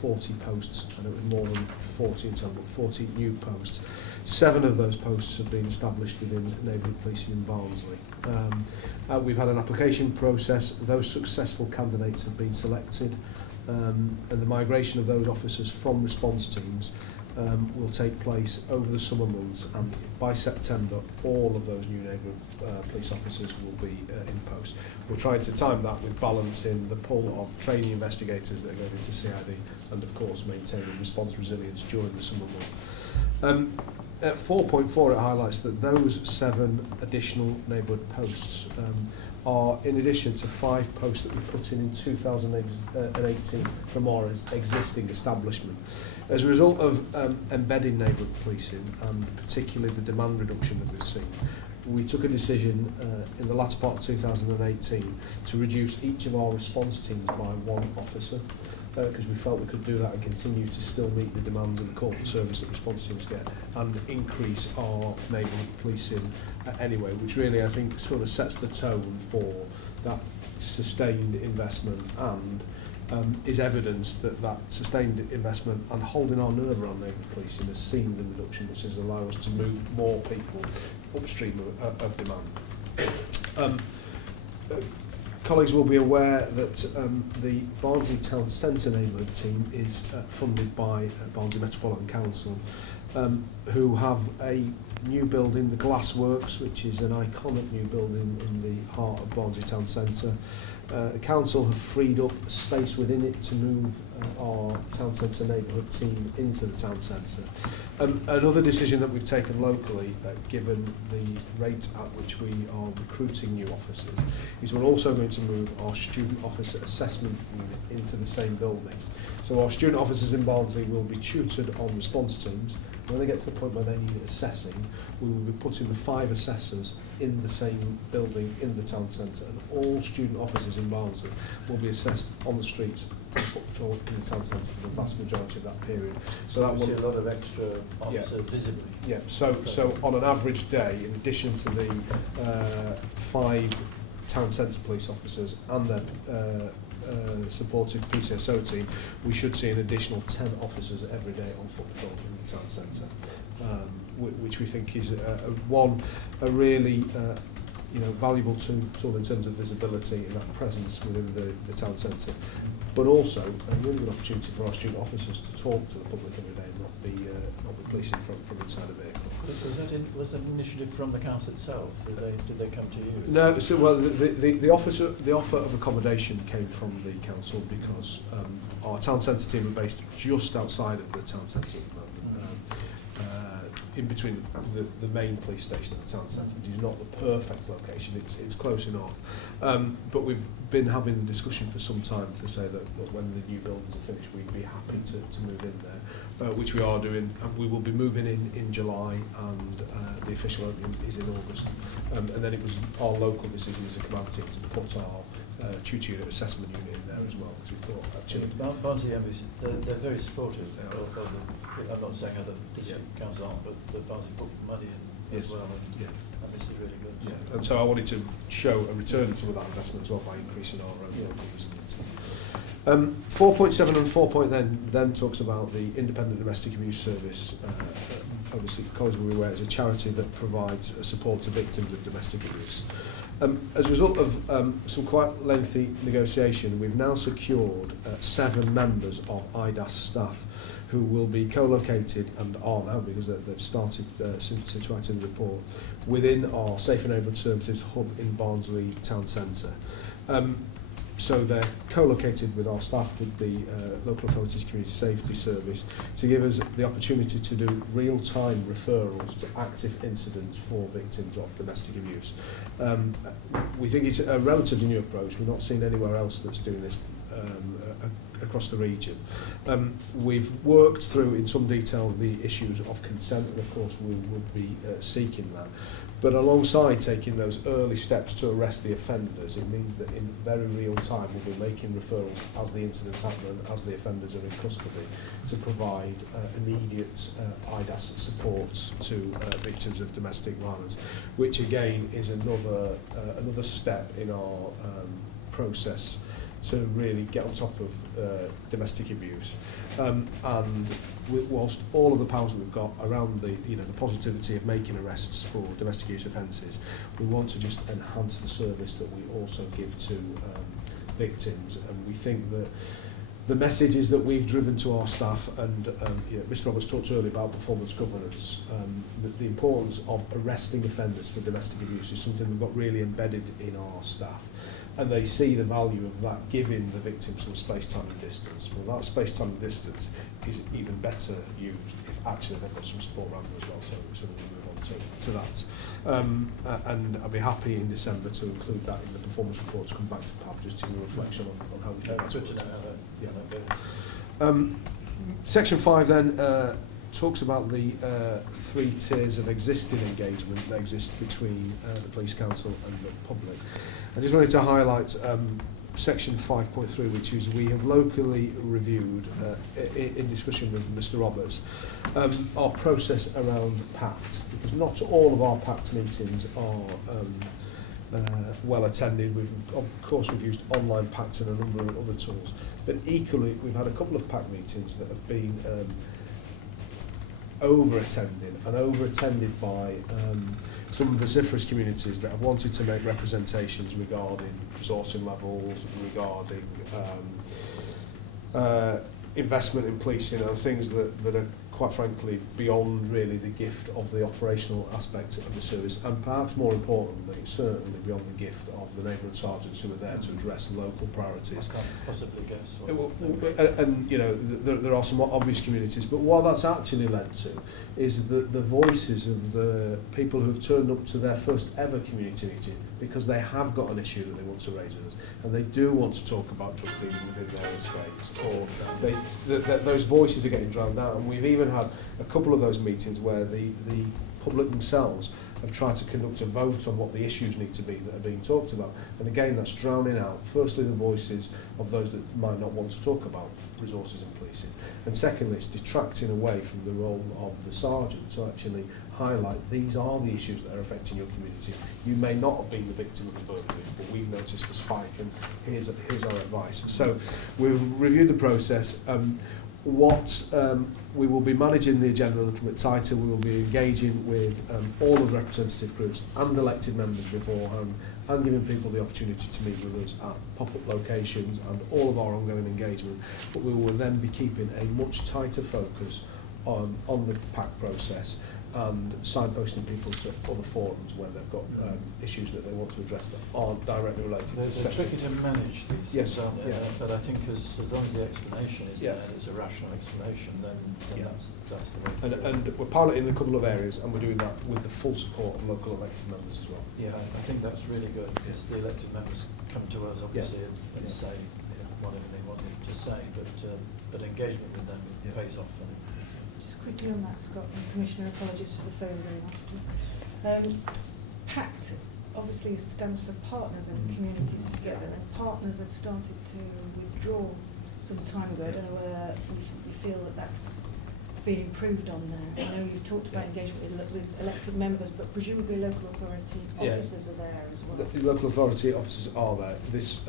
40 posts, and it was more than 40 in total, 40 new posts. 7 of those posts have been established within neighbourhood policing in Barnsley. We've had an application process. Those successful candidates have been selected. And the migration of those officers from response teams will take place over the summer months, and by September all of those new neighbourhood police officers will be in post. We're trying to time that with balancing the pull of training investigators that are going into CID and of course maintaining response resilience during the summer months. At 4.4 it highlights that those 7 additional neighbourhood posts are in addition to 5 posts that we put in 2018 from our existing establishment. As a result of embedding neighbourhood policing and particularly the demand reduction that we've seen, we took a decision in the latter part of 2018 to reduce each of our response teams by 1 officer, because we felt we could do that and continue to still meet the demands of the corporate service that response teams get and increase our neighbourhood policing anyway, which really I think sort of sets the tone for that sustained investment and is evidence that that sustained investment and holding our nerve around neighbourhood policing has seen the reduction, which has allowed us to move more people upstream of demand. Colleagues will be aware that the Barnsley Town Centre neighbourhood team is funded by Barnsley Metropolitan Council, who have a new building, the Glassworks, which is an iconic new building in the heart of Barnsley Town Centre. The council have freed up space within it to move our town centre neighbourhood team into the town centre. Another decision that we've taken locally, given the rate at which we are recruiting new officers, is we're also going to move our student officer assessment unit into the same building. So our student officers in Barnsley will be tutored on response teams. When they get to the point where they need assessing, we will be putting the 5 assessors in the same building in the town centre, and all student officers in Barnsley will be assessed on the streets on foot patrol in the town centre for the vast majority of that period. So that we see will a lot of extra officers visibly. Yeah, so on an average day, in addition to the 5 town centre police officers and their supportive PCSO team, we should see an additional 10 officers every day on foot patrol in the town centre, which we think is a really valuable tool in terms of visibility and that presence within the town centre, but also a really good opportunity for our student officers to talk to the public every day and not be policing from inside a vehicle. Was that an initiative from the council itself? Did they come to you? No, so well, the offer of accommodation came from the council because our town centre team are based just outside of the town centre at the moment. In between the main police station and the town centre, which is not the perfect location. It's close enough, but we've been having the discussion for some time to say that when the new buildings are finished, we'd be happy to move in there, which we are doing. And we will be moving in July, and the official opening is in August. And then it was our local decision as a command team to put our tutor unit assessment unit in there as well, because we thought actually Barnsley they're very supportive of the, I'm not saying other district councils aren't, but the Barnsley put money in as well, and this is really good. Yeah, and so I wanted to show a return to some of that investment as well by increasing our own local visibility. 4.7 and 4. Then talks about the Independent Domestic Abuse Service. Obviously, College will be aware it's a charity that provides support to victims of domestic abuse. As a result of some quite lengthy negotiation, we've now secured 7 members of IDAS staff who will be co-located and are now, because they've started since writing the report, within our Safe and Neighbourhood Services hub in Barnsley Town Centre. So they're co-located with our staff with the Local Authorities Community Safety Service to give us the opportunity to do real-time referrals to active incidents for victims of domestic abuse. We think it's a relatively new approach. We're not seeing anywhere else that's doing this across the region. We've worked through in some detail the issues of consent, and of course we would be seeking that. But alongside taking those early steps to arrest the offenders, it means that in very real time we'll be making referrals as the incidents happen and as the offenders are in custody to provide immediate IDAS support to victims of domestic violence, which again is another step in our process to really get on top of domestic abuse. And whilst all of the powers that we've got around the positivity of making arrests for domestic abuse offences, we want to just enhance the service that we also give to victims. And we think that the messages that we've driven to our staff, and Mr. Roberts talked earlier about performance governance, the importance of arresting offenders for domestic abuse is something we've got really embedded in our staff. And they see the value of that giving the victim some space, time and distance. Well, that space, time and distance is even better used if actually they've got some support around them as well. So we'll move on to that. And I'll be happy in December to include that in the performance report to come back to PAB just to give a reflection on how we think that's Good to know how that goes. Section 5 then talks about the 3 tiers of existing engagement that exist between the Police Council and the public. I just wanted to highlight section 5.3, which is we have locally reviewed, in discussion with Mr. Roberts, our process around PACT, because not all of our PACT meetings are well attended. We've used online PACT and a number of other tools, but equally we've had a couple of PACT meetings that have been over-attended by some vociferous communities that have wanted to make representations regarding resourcing levels, regarding investment in policing, and things that are quite frankly beyond really the gift of the operational aspect of the service, and perhaps more importantly, certainly beyond the gift of the neighbourhood sergeants who are there to address local priorities. I can't possibly guess. And there are some obvious communities, but what that's actually led to is the voices of the people who have turned up to their first ever community meeting because they have got an issue that they want to raise with us, and they do want to talk about drug dealing within their estates, or those voices are getting drowned out. And we've even had a couple of those meetings where the public themselves have tried to conduct a vote on what the issues need to be that are being talked about. And again, that's drowning out, firstly, the voices of those that might not want to talk about resources and policing. And secondly, it's detracting away from the role of the sergeant to actually highlight these are the issues that are affecting your community. You may not have been the victim of the burglary, but we've noticed a spike, and here's our advice. So we've reviewed the process. We will be managing the agenda a little bit tighter. We will be engaging with all of the representative groups and elected members beforehand, and giving people the opportunity to meet with us at pop-up locations and all of our ongoing engagement. But we will then be keeping a much tighter focus on the PAC process and signposting people to other forums where they've got issues that they want to address that aren't directly related to They're tricky to manage these Yes, things, aren't they? yeah. But I think as long as the explanation is Yeah. there, it's a rational explanation, then Yeah. that's the way to do it. and we're piloting in a couple of areas, and we're doing that with the full support of local elected members as well. Yeah, I think that's really good, because the elected members come to us obviously and Yeah. say whatever they want to say, but engagement with them Yeah. pays off. And Just quickly on that, Scott, and Commissioner, apologies for the phone going off. PACT obviously stands for Partners and Communities Together, and partners have started to withdraw some time ago. I don't know whether you feel that that's been improved on there. I know you've talked about engagement with elected members, but presumably local authority Yeah. officers are there as well. The local authority officers are there. This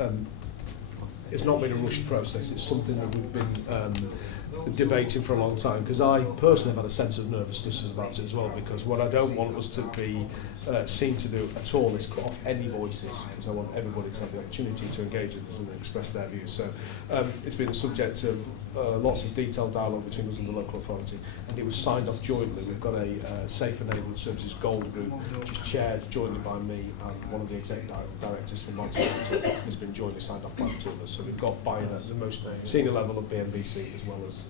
it's not been a rushed process. It's something that we've been debating for a long time, because I personally have had a sense of nervousness about it as well, because what I don't want us to be seen to do at all is cut off any voices, because I want everybody to have the opportunity to engage with us and express their views. So it's been the subject of lots of detailed dialogue between us and the local authority, and it was signed off jointly. We've got a Safer Neighbourhood Services Gold Group, which is chaired jointly by me and one of the exec directors from Manchester Council. It's been jointly signed off by the two of us, so we've got buy-in at the most senior level of BNBC as well as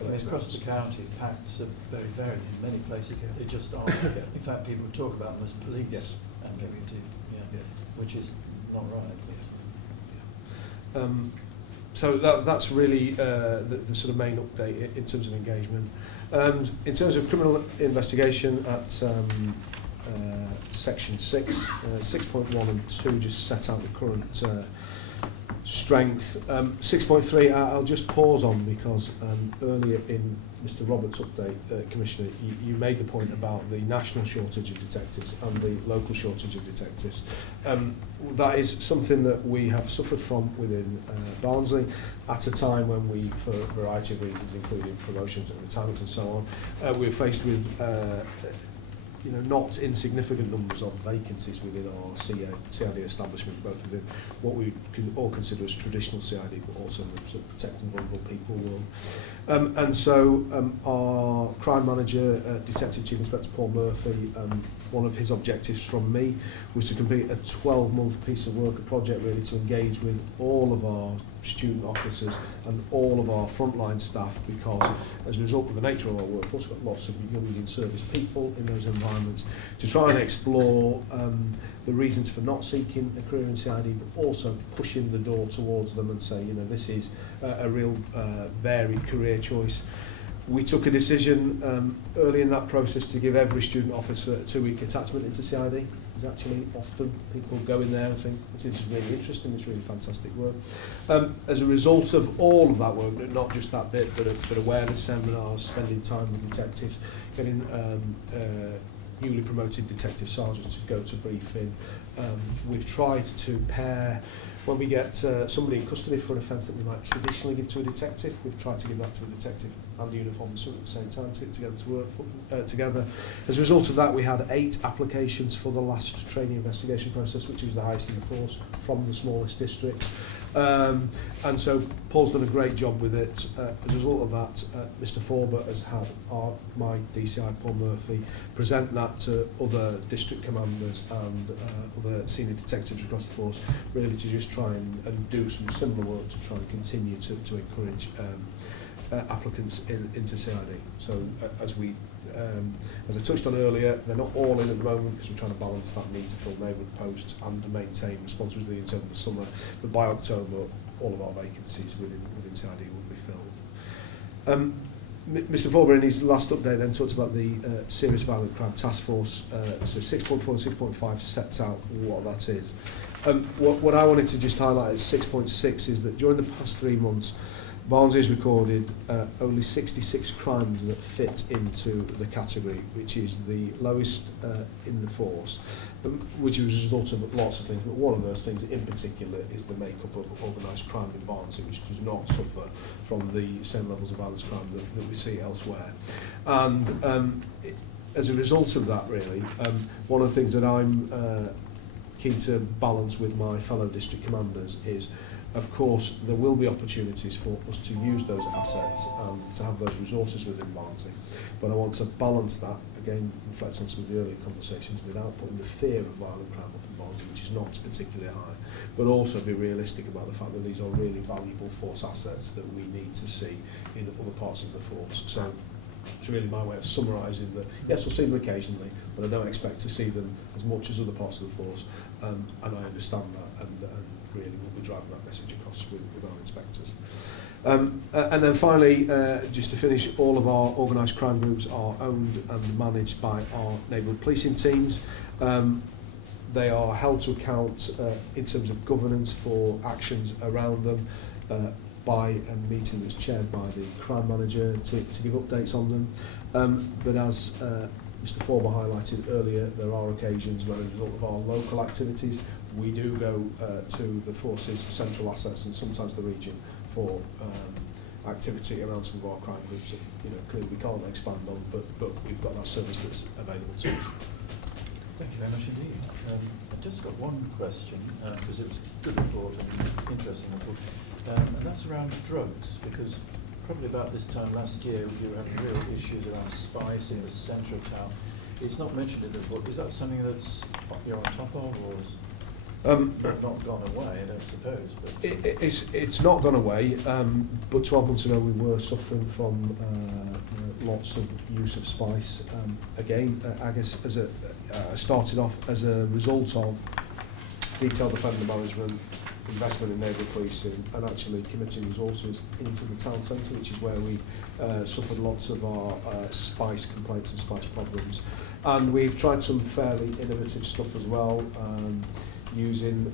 I mean, across the county, PACs are very varied. In many places, they just are. In fact, people talk about them as police Yes. and community, Yeah. which is not right. So that's really the sort of main update in terms of engagement. In terms of criminal investigation at section 6, 6.1 and 2 just set out the current strength. 6.3 I'll just pause on, because earlier in Mr Roberts' update, Commissioner, you made the point about the national shortage of detectives and the local shortage of detectives. That is something that we have suffered from within Barnsley at a time when we, for a variety of reasons, including promotions and retirements and so on, we're faced with not insignificant numbers of vacancies within our CID establishment, both within what we can all consider as traditional CID, but also in the sort of protecting vulnerable people world. And so our crime manager, Detective Chief Inspector Paul Murphy, one of his objectives from me was to complete a 12-month piece of work, a project really to engage with all of our student officers and all of our frontline staff, because as a result of the nature of our workforce, we've got lots of young in-service people in those environments, to try and explore the reasons for not seeking a career in CID, but also pushing the door towards them and say, this is a real varied career choice. We took a decision early in that process to give every student officer a 2-week attachment into CID. Because actually often people go in there and think, this is really interesting, it's really fantastic work. As a result of all of that work, not just that bit, but awareness seminars, spending time with detectives, getting newly promoted detective sergeants to go to briefing, we've tried to pair, when we get somebody in custody for an offence that we might traditionally give to a detective, we've tried to give that to a detective and a uniformed sergeant at the same time to get together to work together. As a result of that, we had 8 applications for the last training investigation process, which was the highest in the force from the smallest district. And so Paul's done a great job with it. As a result of that, Mr Forbert has had my DCI, Paul Murphy, present that to other district commanders and other senior detectives across the force, really to just try and do some similar work to try and continue to encourage applicants into CID. So as I touched on earlier, they're not all in at the moment because we're trying to balance that need to fill neighbourhood posts and to maintain responsibility until the summer. But by October, all of our vacancies within CID will be filled. Mr Forbert in his last update then talked about the Serious Violent Crime Task Force. So 6.4 and 6.5 sets out what that is. What I wanted to just highlight as 6.6 is that during the past 3 months, Barnsley's recorded only 66 crimes that fit into the category, which is the lowest in the force, which is a result of lots of things, but one of those things in particular is the makeup of organised crime in Barnsley, which does not suffer from the same levels of violence crime that we see elsewhere. And as a result of that, really, one of the things that I'm keen to balance with my fellow district commanders is, of course, there will be opportunities for us to use those assets and to have those resources within Barnsley. But I want to balance that, again, reflect on some of the earlier conversations, without putting the fear of violent crime up in Barnsley, which is not particularly high, but also be realistic about the fact that these are really valuable force assets that we need to see in other parts of the force. So it's really my way of summarising that, yes, we'll see them occasionally, but I don't expect to see them as much as other parts of the force, and I understand that, and really we'll be driving that message across with our inspectors. And then finally, just to finish, all of our organised crime groups are owned and managed by our neighbourhood policing teams. They are held to account in terms of governance for actions around them by a meeting that's chaired by the crime manager to give updates on them. But as Mr. Forber highlighted earlier, there are occasions when, as a result of our local activities, we do go to the force's central assets and sometimes the region for activity around some of our crime groups that, clearly we can't expand on, but we've got that service that's available to us. Thank you very much indeed. I've just got one question, because it was a good report and interesting report, and that's around drugs, because probably about this time last year you were having real issues around spice in the centre of town. It's not mentioned in the book. Is that something that's you're on top of, or is not gone away, I don't suppose? But it's not gone away, but 12 months ago we were suffering from lots of use of spice. Again, I guess started off as a result of detailed offender management, investment in neighbourhood policing, and actually committing resources into the town centre, which is where we suffered lots of our spice complaints and spice problems. And we've tried some fairly innovative stuff as well, using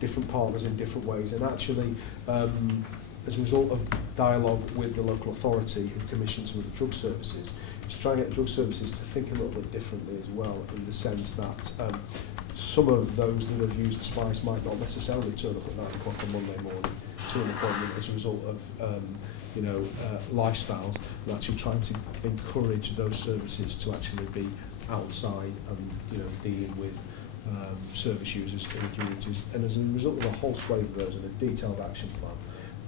different partners in different ways. And actually, as a result of dialogue with the local authority who commissioned some of the drug services, to try and get drug services to think a little bit differently as well, in the sense that some of those that have used spice might not necessarily turn up at 9 o'clock on Monday morning to an appointment as a result of lifestyles, and actually trying to encourage those services to actually be outside and dealing with service users in the communities. And as a result of a whole swathe of those and a detailed action plan,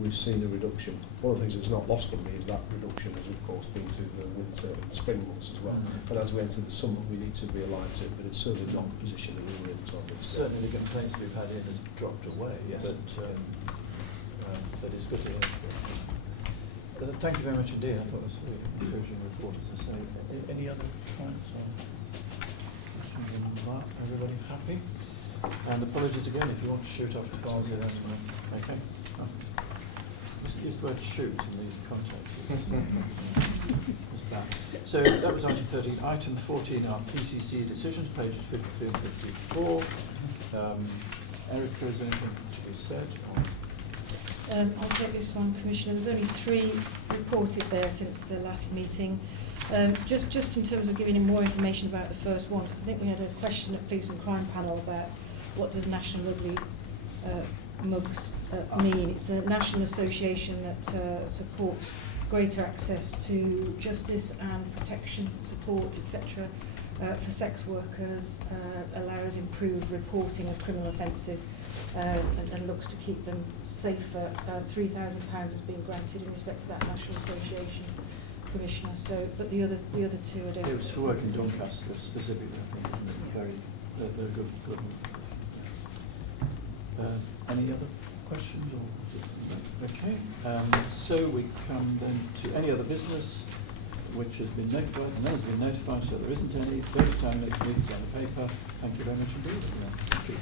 we've seen a reduction. One of the things that's not lost on me is that reduction has, of course, been through the winter and spring months as well. And as we enter the summer, we need to realign to it, but it's certainly not the position that we were in 12 months ago. certainly the complaints we've had in has dropped away, Yes. But it's good to hear. Thank you very much indeed. I thought it was a really encouraging report, as I say. Any other comments on questions on that? Everybody happy? And apologies again if you want to shoot off the files here. Okay. Use the word shoot in these contexts. So that was item 13. Item 14 are PCC decisions, pages 53 and 54. Erica, is there anything to be said? I'll take this one, Commissioner. There's only 3 reported there since the last meeting. Just in terms of giving him more information about the first one, because I think we had a question at Police and Crime Panel about what does National Rugby mugs mean. It's a national association that supports greater access to justice and protection support, etc. For sex workers, allows improved reporting of criminal offences, and looks to keep them safer. £3,000 has been granted in respect to that national association, Commissioner. So, but the other 2 I don't. It was for work in Doncaster specifically, I think. They're good. Any other questions? Okay. So we come then to any other business which has been notified, and none has been notified, so there isn't any. First time next week is on the paper. Thank you very much indeed. Thank you.